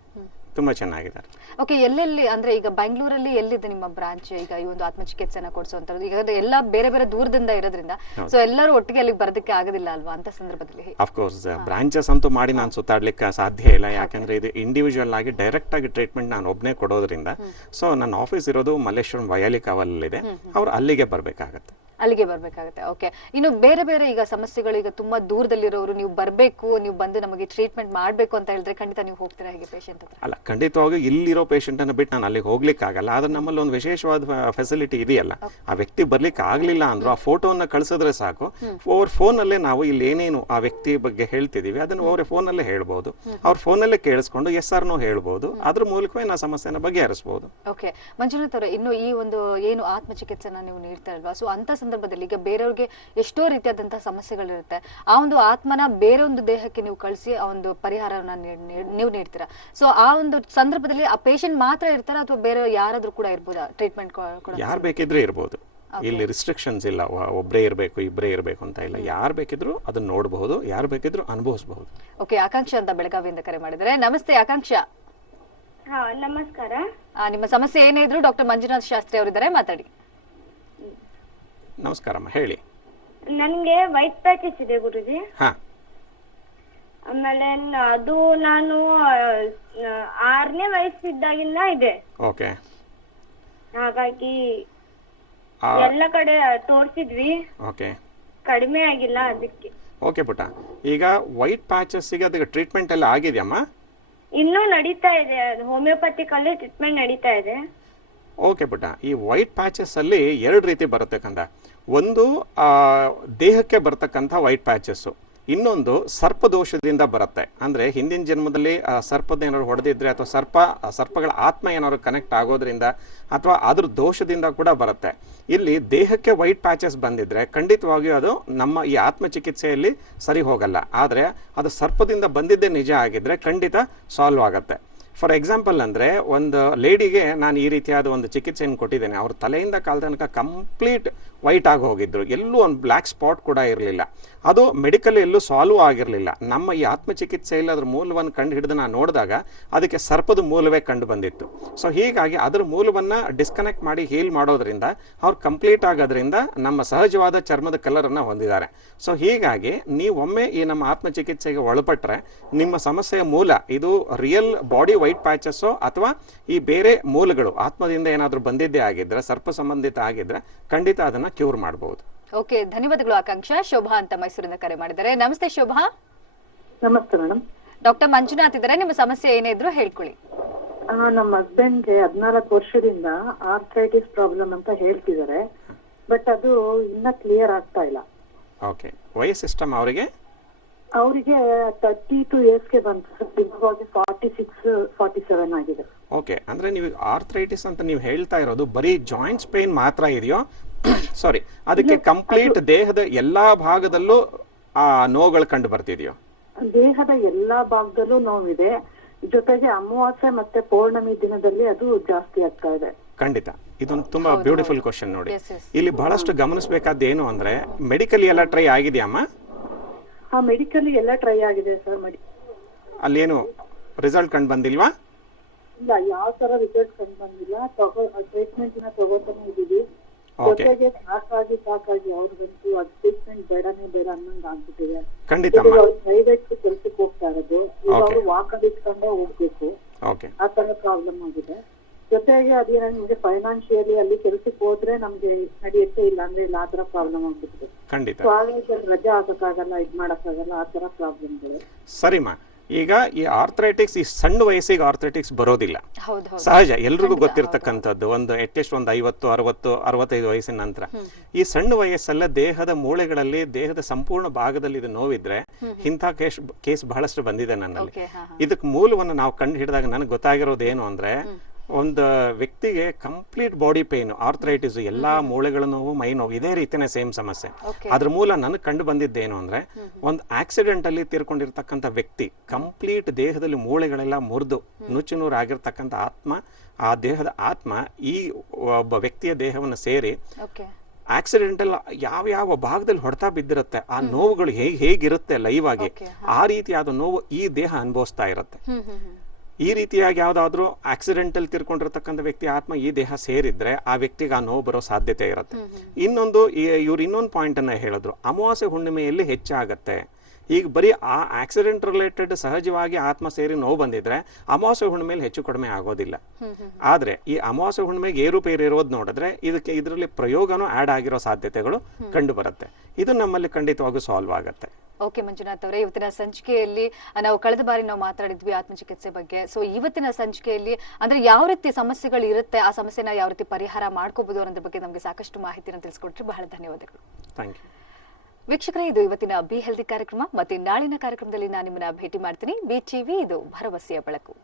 ತುಂಬಾ ಚೆನ್ನಾಗಿದ್ದಾರೆ. ಓಕೆ, ಎಲ್ಲೆಲ್ಲಿ ಅಂದ್ರೆ ಈಗ ಬೆಂಗಳೂರಲ್ಲಿ ಎಲ್ಲಿದೆ ನಿಮ್ಮ ಬ್ರಾಂಚ್ ಈಗ ಈ ಒಂದು ಆತ್ಮಚಿಕಿತ್ಸೆನ ಕೊಡಿಸುವಂತದ್ದು? ಈಗ ಎಲ್ಲ ಬೇರೆ ಬೇರೆ ದೂರದಿಂದ ಇರೋದ್ರಿಂದ ಸೊ ಎಲ್ಲರೂ ಒಟ್ಟಿಗೆ ಅಲ್ಲಿಗೆ ಬರೋದಕ್ಕೆ ಆಗೋದಿಲ್ಲ ಅಲ್ವಾ ಅಂತ ಸಂದರ್ಭದಲ್ಲಿ? ಅಫ್ಕೋರ್ಸ್ ಬ್ರಾಂಚಸ್ ಅಂತೂ ಮಾಡಿ ನಾನು ಸುತ್ತಾಡ್ಲಿಕ್ಕೆ ಸಾಧ್ಯ ಇಲ್ಲ, ಯಾಕಂದ್ರೆ ಇದು ಇಂಡಿವಿಜುವಲ್ ಆಗಿ ಡೈರೆಕ್ಟ್ ಆಗಿ ಟ್ರೀಟ್ಮೆಂಟ್ ನಾನು ಒಬ್ಬನೇ ಕೊಡೋದ್ರಿಂದ. ಸೊ ನನ್ನ ಆಫೀಸ್ ಇರೋದು ಮಲ್ಲೇಶ್ವರಂ ವಯಾಲಿ ಕಾವಲಲ್ಲಿದೆ, ಅವ್ರು ಅಲ್ಲಿಗೆ ಬರ್ಬೇಕಾಗತ್ತೆ. ಅಲ್ಲಿಗೆ ಬರ್ಬೇಕಾಗುತ್ತೆ. ಓಕೆ, ಇನ್ನು ಬೇರೆ ಬೇರೆ ಈಗ ಸಮಸ್ಯೆಗಳು, ಈಗ ತುಂಬಾ ದೂರದಲ್ಲಿರೋರು ನೀವು ಬರ್ಬೇಕು, ನೀವು ಬಂದು ನಮಗೆ ಟ್ರೀಟ್ಮೆಂಟ್ ಮಾಡ್ಬೇಕು ಅಂತ ಹೇಳಿದ್ರೆ ಖಂಡಿತ ನೀವು ಹೋಗ್ತೀರಾ ಹೇಗೆ ಪೇಷಂಟ್ ಹತ್ರ? ಅಲ್ಲ, ಖಂಡಿತವಾಗಿ ಇಲ್ಲಿರೋ ಪೇಷಂಟ್ ಅನ್ನು ಬಿಟ್ಟು ನಾನು ಅಲ್ಲಿಗೆ ಹೋಗ್ಲಿಕ್ಕೆ ಆಗಲ್ಲ. ಆದ್ರೆ ನಮ್ಮಲ್ಲಿ ಒಂದು ವಿಶೇಷವಾದ ಫೆಸಿಲಿಟಿ ಇದೆಯಲ್ಲ, ಆ ವ್ಯಕ್ತಿ ಬರ್ಲಿಕ್ಕೆ ಆಗ್ಲಿಲ್ಲ ಅಂದ್ರೂ ಆ ಫೋಟೋನ ಕಳಿಸಿದ್ರೆ ಸಾಕು, ಅವ್ರ ಫೋನಲ್ಲೇ ನಾವು ಇಲ್ಲಿ ಏನೇನು ಆ ವ್ಯಕ್ತಿ ಬಗ್ಗೆ ಹೇಳ್ತಿದೀವಿ ಅದನ್ನು ಅವ್ರ ಫೋನಲ್ಲೇ ಹೇಳ್ಬಹುದು, ಅವ್ರ ಫೋನಲ್ಲೇ ಕೇಳಿಸ್ಕೊಂಡು ಎಸ್ ಆರ್ ನೋ ಹೇಳ್ಬಹುದು, ಅದ್ರ ಮೂಲಕವೇ ನಾವು ಸಮಸ್ಯೆನ ಬಗೆಹರಿಸಬಹುದು. ಓಕೆ ಮಂಜುನಾಥ್ ಅವರೇ, ಇನ್ನು ಈ ಒಂದು ಏನು ಆತ್ಮಚಿಕಿತ್ಸೆನ ನೀವು ನೀಡ್ತಾ ಇಲ್ವಾ, ಸೊ ಅಂತ ಸಂದರ್ಭದಲ್ಲಿ ಈಗ ಬೇರೆಯವ್ರಿಗೆ ಎಷ್ಟೋ ರೀತಿಯಾದಂತಹ ಸಮಸ್ಯೆಗಳಿರುತ್ತೆ, ಆ ಒಂದು ಆತ್ಮನ ಬೇರೆ ಒಂದು ದೇಹಕ್ಕೆ ನೀವು ಕಳಿಸಿ ಆ ಒಂದು ಪರಿಹಾರವನ್ನ ನೀವು ನೀಡ್ತೀರಾ. ಸೊ ಆ ಒಂದು ಸಂದರ್ಭದಲ್ಲಿ ಆ ಪೇಷಂಟ್ ಮಾತ್ರ ಇರ್ತಾರ ಅಥವಾ ಬೇರೆ ಯಾರಾದ್ರೂ ಕೂಡ ಇರ್ಬೋದಾ ಟ್ರೀಟ್ಮೆಂಟ್? ಯಾರು ಬೇಕಿದ್ರೆ ಇರ್ಬೋದು, ಇಲ್ಲಿ ರಿಸ್ಟ್ರಿಕ್ಷನ್ಸ್ ಇಲ್ಲ, ಒಬ್ಬರೇ ಇರಬೇಕು ಇಬ್ಬರೇ ಇರಬೇಕು ಅಂತ ಇಲ್ಲ, ಯಾರು ಬೇಕಿದ್ರು ಅದನ್ನ ನೋಡಬಹುದು, ಯಾರು ಬೇಕಿದ್ರು ಅನುಭವಿಸಬಹುದು. ಓಕೆ, ಆಕಾಂಕ್ಷ ಅಂತ ಬೆಳಗಾವಿಯಿಂದ ಕರೆ ಮಾಡಿದರೆ. ನಮಸ್ತೆ ಆಕಾಂಕ್ಷ. ನಮಸ್ಕಾರ. ನಿಮ್ಮ ಸಮಸ್ಯೆ ಏನೇ ಇದ್ರು ಡಾಕ್ಟರ್ ಮಂಜುನಾಥ್ ಶಾಸ್ತ್ರಿ ಅವರಿದ್ದಾರೆ, ಮಾತಾಡಿ. ನಮಸ್ಕಾರಮ್ಮ, ಹೇಳಿ. ನನ್ಗೆ ವೈಟ್ ಪ್ಯಾಚಸ್ ಇದೆ ಗುರುಜಿ. ಹಾ, ಆಮೇಲೆ ಅದು ನಾನು 6ನೇ ವಯಸ್ಸಿದ್ದಾಗಿಂದ ಇದೆ. ಓಕೆ. ಹಾಗಾಗಿ ಎಲ್ಲ ಕಡೆ ತೋರ್ಸಿದ್ವಿ, ಓಕೆ, ಕಡಿಮೆ ಆಗಿಲ್ಲ ಅದಕ್ಕೆ. ಓಕೆ ಪುಟ್ಟ, ಈಗ ವೈಟ್ ಪ್ಯಾಚಸ್ಸಿಗೆ ಅದಕ್ಕೆ ಟ್ರೀಟ್ಮೆಂಟ್ ಎಲ್ಲ ಆಗಿದೆಯಮ್ಮ? ಇನ್ನೂ ನಡೀತಾ ಇದೆ, ಹೋಮಿಯೋಪತಿಕ್ ಅಲ್ಲಿ ಟ್ರೀಟ್ಮೆಂಟ್ ನಡೀತಾ ಇದೆ. ಓಕೆ ಪುಟ್ಟ, ಈ ವೈಟ್ ಪ್ಯಾಚಸ್ ಅಲ್ಲಿ 2 ರೀತಿ ಬರುತ್ತೆ ಕಂದ. ಒಂದು ದೇಹಕ್ಕೆ ಬರ್ತಕ್ಕಂಥ ವೈಟ್ ಪ್ಯಾಚಸ್ಸು, ಇನ್ನೊಂದು ಸರ್ಪದೋಷದಿಂದ ಬರುತ್ತೆ. ಅಂದರೆ ಹಿಂದಿನ ಜನ್ಮದಲ್ಲಿ ಸರ್ಪದ ಏನಾದ್ರು ಹೊಡೆದಿದ್ರೆ ಅಥವಾ ಸರ್ಪಗಳ ಆತ್ಮ ಏನಾದ್ರು ಕನೆಕ್ಟ್ ಆಗೋದ್ರಿಂದ ಅಥವಾ ಅದ್ರ ದೋಷದಿಂದ ಕೂಡ ಬರುತ್ತೆ. ಇಲ್ಲಿ ದೇಹಕ್ಕೆ ವೈಟ್ ಪ್ಯಾಚಸ್ ಬಂದಿದ್ರೆ ಖಂಡಿತವಾಗಿಯೂ ಅದು ನಮ್ಮ ಈ ಆತ್ಮಚಿಕಿತ್ಸೆಯಲ್ಲಿ ಸರಿ ಹೋಗಲ್ಲ. ಆದರೆ ಅದು ಸರ್ಪದಿಂದ ಬಂದಿದ್ದೇ ನಿಜ ಆಗಿದ್ರೆ ಖಂಡಿತ ಸಾಲ್ವ್ ಆಗುತ್ತೆ. ಫಾರ್ ಎಕ್ಸಾಂಪಲ್ ಅಂದರೆ, ಒಂದು ಲೇಡಿಗೆ ನಾನು ಈ ರೀತಿಯಾದ ಒಂದು ಚಿಕಿತ್ಸೆಯನ್ನು ಕೊಟ್ಟಿದ್ದೇನೆ. ಅವ್ರ ತಲೆಯಿಂದ ಕಾಲ ತನಕ ಕಂಪ್ಲೀಟ್ ವೈಟ್ ಆಗಿ ಹೋಗಿದ್ರು, ಎಲ್ಲೂ ಒಂದು ಬ್ಲ್ಯಾಕ್ ಸ್ಪಾಟ್ ಕೂಡ ಇರಲಿಲ್ಲ. ಅದು ಮೆಡಿಕಲ್ ಎಲ್ಲೂ ಸಾಲ್ವ್ ಆಗಿರಲಿಲ್ಲ. ನಮ್ಮ ಈ ಆತ್ಮಚಿಕಿತ್ಸೆಯಲ್ಲಿ ಅದ್ರ ಮೂಲವನ್ನು ಕಂಡು ಹಿಡಿದು ನಾನು ನೋಡಿದಾಗ ಅದಕ್ಕೆ ಸರ್ಪದ ಮೂಲವೇ ಕಂಡು ಬಂದಿತ್ತು. ಸೊ ಹೀಗಾಗಿ ಅದರ ಮೂಲವನ್ನು ಡಿಸ್ಕನೆಕ್ಟ್ ಮಾಡಿ ಹೀಲ್ ಮಾಡೋದ್ರಿಂದ ಅವ್ರು ಕಂಪ್ಲೀಟ್ ಆಗೋದ್ರಿಂದ ನಮ್ಮ ಸಹಜವಾದ ಚರ್ಮದ ಕಲರನ್ನು ಹೊಂದಿದ್ದಾರೆ. ಸೊ ಹೀಗಾಗಿ ನೀವೊಮ್ಮೆ ಈ ನಮ್ಮ ಆತ್ಮಚಿಕಿತ್ಸೆಗೆ ಒಳಪಟ್ಟರೆ ನಿಮ್ಮ ಸಮಸ್ಯೆಯ ಮೂಲ ಇದು ರಿಯಲ್ ಬಾಡಿ ವೈಟ್ ಪ್ಯಾಚಸ್ಸೋ ಅಥವಾ ಈ ಬೇರೆ ಮೂಲಗಳು ಆತ್ಮದಿಂದ ಏನಾದರೂ ಬಂದಿದ್ದೇ ಆಗಿದ್ರೆ, ಸರ್ಪ ಸಂಬಂಧಿತ ಆಗಿದ್ರೆ ಖಂಡಿತ ಅದನ್ನ ಕ್ಯೂರ್ ಮಾಡಬಹುದು. ಓಕೆ, ಧನ್ಯವಾದಗಳು ಆಕಾಂಕ್ಷ. ಶೋಭಾ ಅಂತ ಮೈಸೂರಿಂದ ಕರೆ ಮಾಡಿದ್ದಾರೆ. ನಮಸ್ತೆ ಶೋಭಾ. ನಮಸ್ತೆ ಮೇಡಮ್. ಡಾಕ್ಟರ್ ಮಂಜುನಾಥ್ ಇದ್ದಾರೆ, ನಿಮ್ಮ ಸಮಸ್ಯೆ ಏನೇ ಇದ್ರು ಹೇಳ್ಕೊಳ್ಳಿ. ನಮ್ಮ ಹಸ್ಬೆಂಡ್ಗೆ 14 ವರ್ಷದಿಂದ ಆರ್ಥ್ರೈಟಿಸ್ ಪ್ರಾಬ್ಲಮ್ ಅಂತ ಹೇಳ್ತಿದ್ದಾರೆ, ಬಟ್ ಅದು ಇನ್ನ ಕ್ಲಿಯರ್ ಆಗ್ತಾ ಇಲ್ಲ. ಓಕೆ, ವಯಸ್ಸೆಷ್ಟಮ್ಮ ಅವರಿಗೆ? ಅವರಿಗೆ 32 ಇಯರ್ಸ್ಗೆ ಬಂತು, ಇವಾಗ 46-47 ಆಗಿದೆ. ಓಕೆ, ಅಂದ್ರೆ ನೀವು ಆರ್ಥ್ರೈಟಿಸ್ ಅಂತ ನೀವು ಹೇಳ್ತಾ ಇರೋದು ಬರೀ ಜಾಯಿಂಟ್ಸ್ ಪೇನ್ ಮಾತ್ರ ಇದೆಯೋ? ಸಾರಿ, ಅದಕ್ಕೆ ಕಂಪ್ಲೀಟ್ ದೇಹದ ಎಲ್ಲಾ ಭಾಗದಲ್ಲೂ ಆ ನೋವುಗಳು ಕಂಡು ಬರ್ತಿದೆಯೋ? ದೇಹದ ಎಲ್ಲಾ ಭಾಗದಲ್ಲೂ ನೋವಿದೆ, ಜೊತೆಗೆ ಅಮಾವಾಸ್ಯೆ ಮತ್ತೆ ಪೌರ್ಣಮಿ ದಿನದಲ್ಲಿ ಅದು ಜಾಸ್ತಿ ಆಗ್ತಾ ಇದೆ. ಖಂಡಿತ, ಇದೊಂದು ತುಂಬಾ ಬ್ಯೂಟಿಫುಲ್ ಕ್ವಶನ್. ನೋಡಿ, ಇಲ್ಲಿ ಬಹಳಷ್ಟು ಗಮನಿಸಬೇಕಾದ ಏನು ಅಂದ್ರೆ, ಮೆಡಿಕಲಿ ಎಲ್ಲ ಟ್ರೈ ಆಗಿದೆಯಮ್ಮ? ಮೆಡಿಕಲ್ ಎಲ್ಲ ಟ್ರೈ ಆಗಿದೆ ಸರ್. ಅಲ್ಲೇನು ರಿಸಲ್ಟ್ ಕಂಡು ಬಂದಿಲ್ವಾ? ಇಲ್ಲ, ಯಾವ ತರ ರಿಸಲ್ಟ್ ಕಂಡು ಬಂದಿಲ್ಲ. ಟ್ರೀಟ್ಮೆಂಟ್ ತಗೋತಾನೆ ಇದೀವಿ, ಜೊತೆಗೆ ಸಾಕಾಗಿ ಅವ್ರಿಗಂತೂ ಅದು ಟ್ರೀಟ್ಮೆಂಟ್ ಬೇಡನೇ ಬೇಡ ಅನ್ನಂಗ್ ಆಗ್ಬಿಟ್ಟಿದೆ. ಖಂಡಿತ ಪ್ರೈವೇಟ್ ಕೆಲ್ಸಕ್ಕೆ ಹೋಗ್ತಾ ಇರೋದು, ಈಗ ಅವರು ವಾಕರ್ ಇಟ್ಕೊಂಡೇ ಹೋಗ್ಬೇಕು, ಆ ತರ ಪ್ರಾಬ್ಲಮ್ ಆಗಿದೆ. ಜೊತೆಗೆ ಅದೇನ ನಿಮ್ಗೆ ಫೈನಾನ್ಷಿಯಲಿ ಅಲ್ಲಿ ಕೆಲ್ಸಕ್ಕೆ ಹೋದ್ರೆ ನಮ್ಗೆ ನಡೆಯುತ್ತೆ, ಇಲ್ಲ ಅಂದ್ರೆ ಇಲ್ಲ, ಆ ತರ ಪ್ರಾಬ್ಲಮ್ ಆಗ್ಬಿಟ್ಟಿದೆ. ಕಾಲೇಜಲ್ಲಿ ರಜೆ ಆಗಕ್ಕಾಗಲ್ಲ, ಇದ್ ಮಾಡಕ್ಕಾಗಲ್ಲ, ಆ ತರ ಪ್ರಾಬ್ಲಮ್ಗಳು. ಸರಿಮಾ, ಈಗ ಈ ಆರ್ಥ್ರೈಟಿಕ್ಸ್ ಈ ಸಣ್ಣ ವಯಸ್ಸಿಗೆ ಆರ್ಥ್ರೈಟಿಕ್ಸ್ ಬರೋದಿಲ್ಲ, ಸಹಜ, ಎಲ್ರಿಗೂ ಗೊತ್ತಿರ್ತಕ್ಕಂಥದ್ದು. ಅಟ್ಲೀಸ್ಟ್ ಒಂದು 50-60-65 ವಯಸ್ಸಿನ ನಂತರ ಈ ಸಣ್ಣ ವಯಸ್ಸಲ್ಲ ದೇಹದ ಮೂಳೆಗಳಲ್ಲಿ, ದೇಹದ ಸಂಪೂರ್ಣ ಭಾಗದಲ್ಲಿ ಇದು ನೋವಿದ್ರೆ ಇಂಥ ಕೇಸ್ ಬಹಳಷ್ಟು ಬಂದಿದೆ ನನ್ನಲ್ಲಿ. ಇದಕ್ಕೆ ಮೂಲವನ್ನು ನಾವು ಕಂಡು ಹಿಡಿದಾಗ ನನಗೆ ಗೊತ್ತಾಗಿರೋದು ಏನು ಅಂದ್ರೆ, ಒಂದು ವ್ಯಕ್ತಿಗೆ ಕಂಪ್ಲೀಟ್ ಬಾಡಿ ಪೇನ್, ಆರ್ಥ್ರೈಟಿಸ್, ಎಲ್ಲಾ ಮೂಳೆಗಳ ನೋವು, ಮೈ ನೋವು, ಇದೇ ರೀತಿನೇ ಸೇಮ್ ಸಮಸ್ಯೆ. ಅದ್ರ ಮೂಲ ನನಗೆ ಕಂಡು ಬಂದಿದ್ದೇನು ಅಂದ್ರೆ, ಒಂದು ಆಕ್ಸಿಡೆಂಟ್ ಅಲ್ಲಿ ತೀರ್ಕೊಂಡಿರ್ತಕ್ಕಂಥ ವ್ಯಕ್ತಿ ಕಂಪ್ಲೀಟ್ ದೇಹದಲ್ಲಿ ಮೂಳೆಗಳೆಲ್ಲ ಮುರಿದು ನುಚ್ಚು ನೂರು ಆಗಿರ್ತಕ್ಕಂಥ ಆತ್ಮ, ಆ ದೇಹದ ಆತ್ಮ ಈ ಒಬ್ಬ ವ್ಯಕ್ತಿಯ ದೇಹವನ್ನು ಸೇರಿ ಆಕ್ಸಿಡೆಂಟಲ್ ಯಾವ ಭಾಗದಲ್ಲಿ ಹೊಡೆತ ಬಿದ್ದಿರುತ್ತೆ, ಆ ನೋವುಗಳು ಹೇಗಿರುತ್ತೆ ಲೈವ್ ಆಗಿ, ಆ ರೀತಿಯಾದ ನೋವು ಈ ದೇಹ ಅನುಭವಿಸ್ತಾ ಇರುತ್ತೆ. ಈ ರೀತಿಯಾಗಿ ಯಾವ್ದಾದ್ರು ಆಕ್ಸಿಡೆಂಟಲ್ ತೀರ್ಕೊಂಡಿರ್ತಕ್ಕಂಥ ವ್ಯಕ್ತಿ ಆತ್ಮ ಈ ದೇಹ ಸೇರಿದ್ರೆ ಆ ವ್ಯಕ್ತಿಗೆ ಆ ನೋವು ಬರೋ ಸಾಧ್ಯತೆ ಇರುತ್ತೆ. ಇನ್ನೊಂದು, ಇವ್ರು ಇನ್ನೊಂದು ಪಾಯಿಂಟ್ ಅನ್ನ ಹೇಳಿದ್ರು, ಅಮಾವಾಸ್ಯೆ ಹುಣ್ಣಿಮೆಯಲ್ಲಿ ಹೆಚ್ಚಾಗತ್ತೆ. ಈಗ ಬರೀ ಆ ಆಕ್ಸಿಡೆಂಟ್ ರಿಲೇಟೆಡ್ ಸಹಜವಾಗಿ ಆತ್ಮ ಸೇರಿ ನೋವು ಬಂದಿದ್ರೆ ಅಮಾವಾಸ್ಯೆ ಹುಣ್ಣಿಮೆಯಲ್ಲಿ ಹೆಚ್ಚು ಕಡಿಮೆ ಆಗೋದಿಲ್ಲ. ಆದ್ರೆ ಈ ಅಮಾವಾಸ್ಯೆ ಹುಣ್ಣಿಮೆಗೆ ಏರುಪೇರು ಇರೋದು ನೋಡಿದ್ರೆ ಇದರಲ್ಲಿ ಪ್ರಯೋಗನೂ ಆಡ್ ಆಗಿರೋ ಸಾಧ್ಯತೆಗಳು ಕಂಡು ಬರುತ್ತೆ. ಇದು ನಮ್ಮಲ್ಲಿ ಖಂಡಿತವಾಗೂ ಸಾಲ್ವ್ ಆಗುತ್ತೆ. ಓಕೆ ಮಂಜುನಾಥ್ ಅವರೇ, ಇವತ್ತಿನ ಸಂಚಿಕೆಯಲ್ಲಿ ನಾವು ಕಳೆದ ಬಾರಿ ನಾವು ಮಾತಾಡಿದ್ವಿ ಆತ್ಮಚಿಕಿತ್ಸೆ ಬಗ್ಗೆ. ಸೊ ಇವತ್ತಿನ ಸಂಚಿಕೆಯಲ್ಲಿ ಅಂದ್ರೆ ಯಾವ ರೀತಿ ಸಮಸ್ಯೆಗಳು ಇರುತ್ತೆ, ಆ ಸಮಸ್ಯೆನ ಯಾವ ರೀತಿ ಪರಿಹಾರ ಮಾಡ್ಕೋಬಹುದು ಅನ್ನೋದ್ರ ಬಗ್ಗೆ ನಮಗೆ ಸಾಕಷ್ಟು ಮಾಹಿತಿನ ತಿಳಿಸ್ಕೊಟ್ರಿ. ಬಹಳ ಧನ್ಯವಾದಗಳು. Thank you. ವೀಕ್ಷಕರೇ, ಇದು ಇವತ್ತಿನ ಬಿ ಹೆಲ್ದಿ ಕಾರ್ಯಕ್ರಮ. ಮತ್ತೆ ನಾಳಿನ ಕಾರ್ಯಕ್ರಮದಲ್ಲಿ ನಾನು ನಿಮ್ಮನ್ನ ಭೇಟಿ ಮಾಡ್ತೀನಿ. BTV, ಇದು ಭರವಸೆಯ ಬೆಳಕು.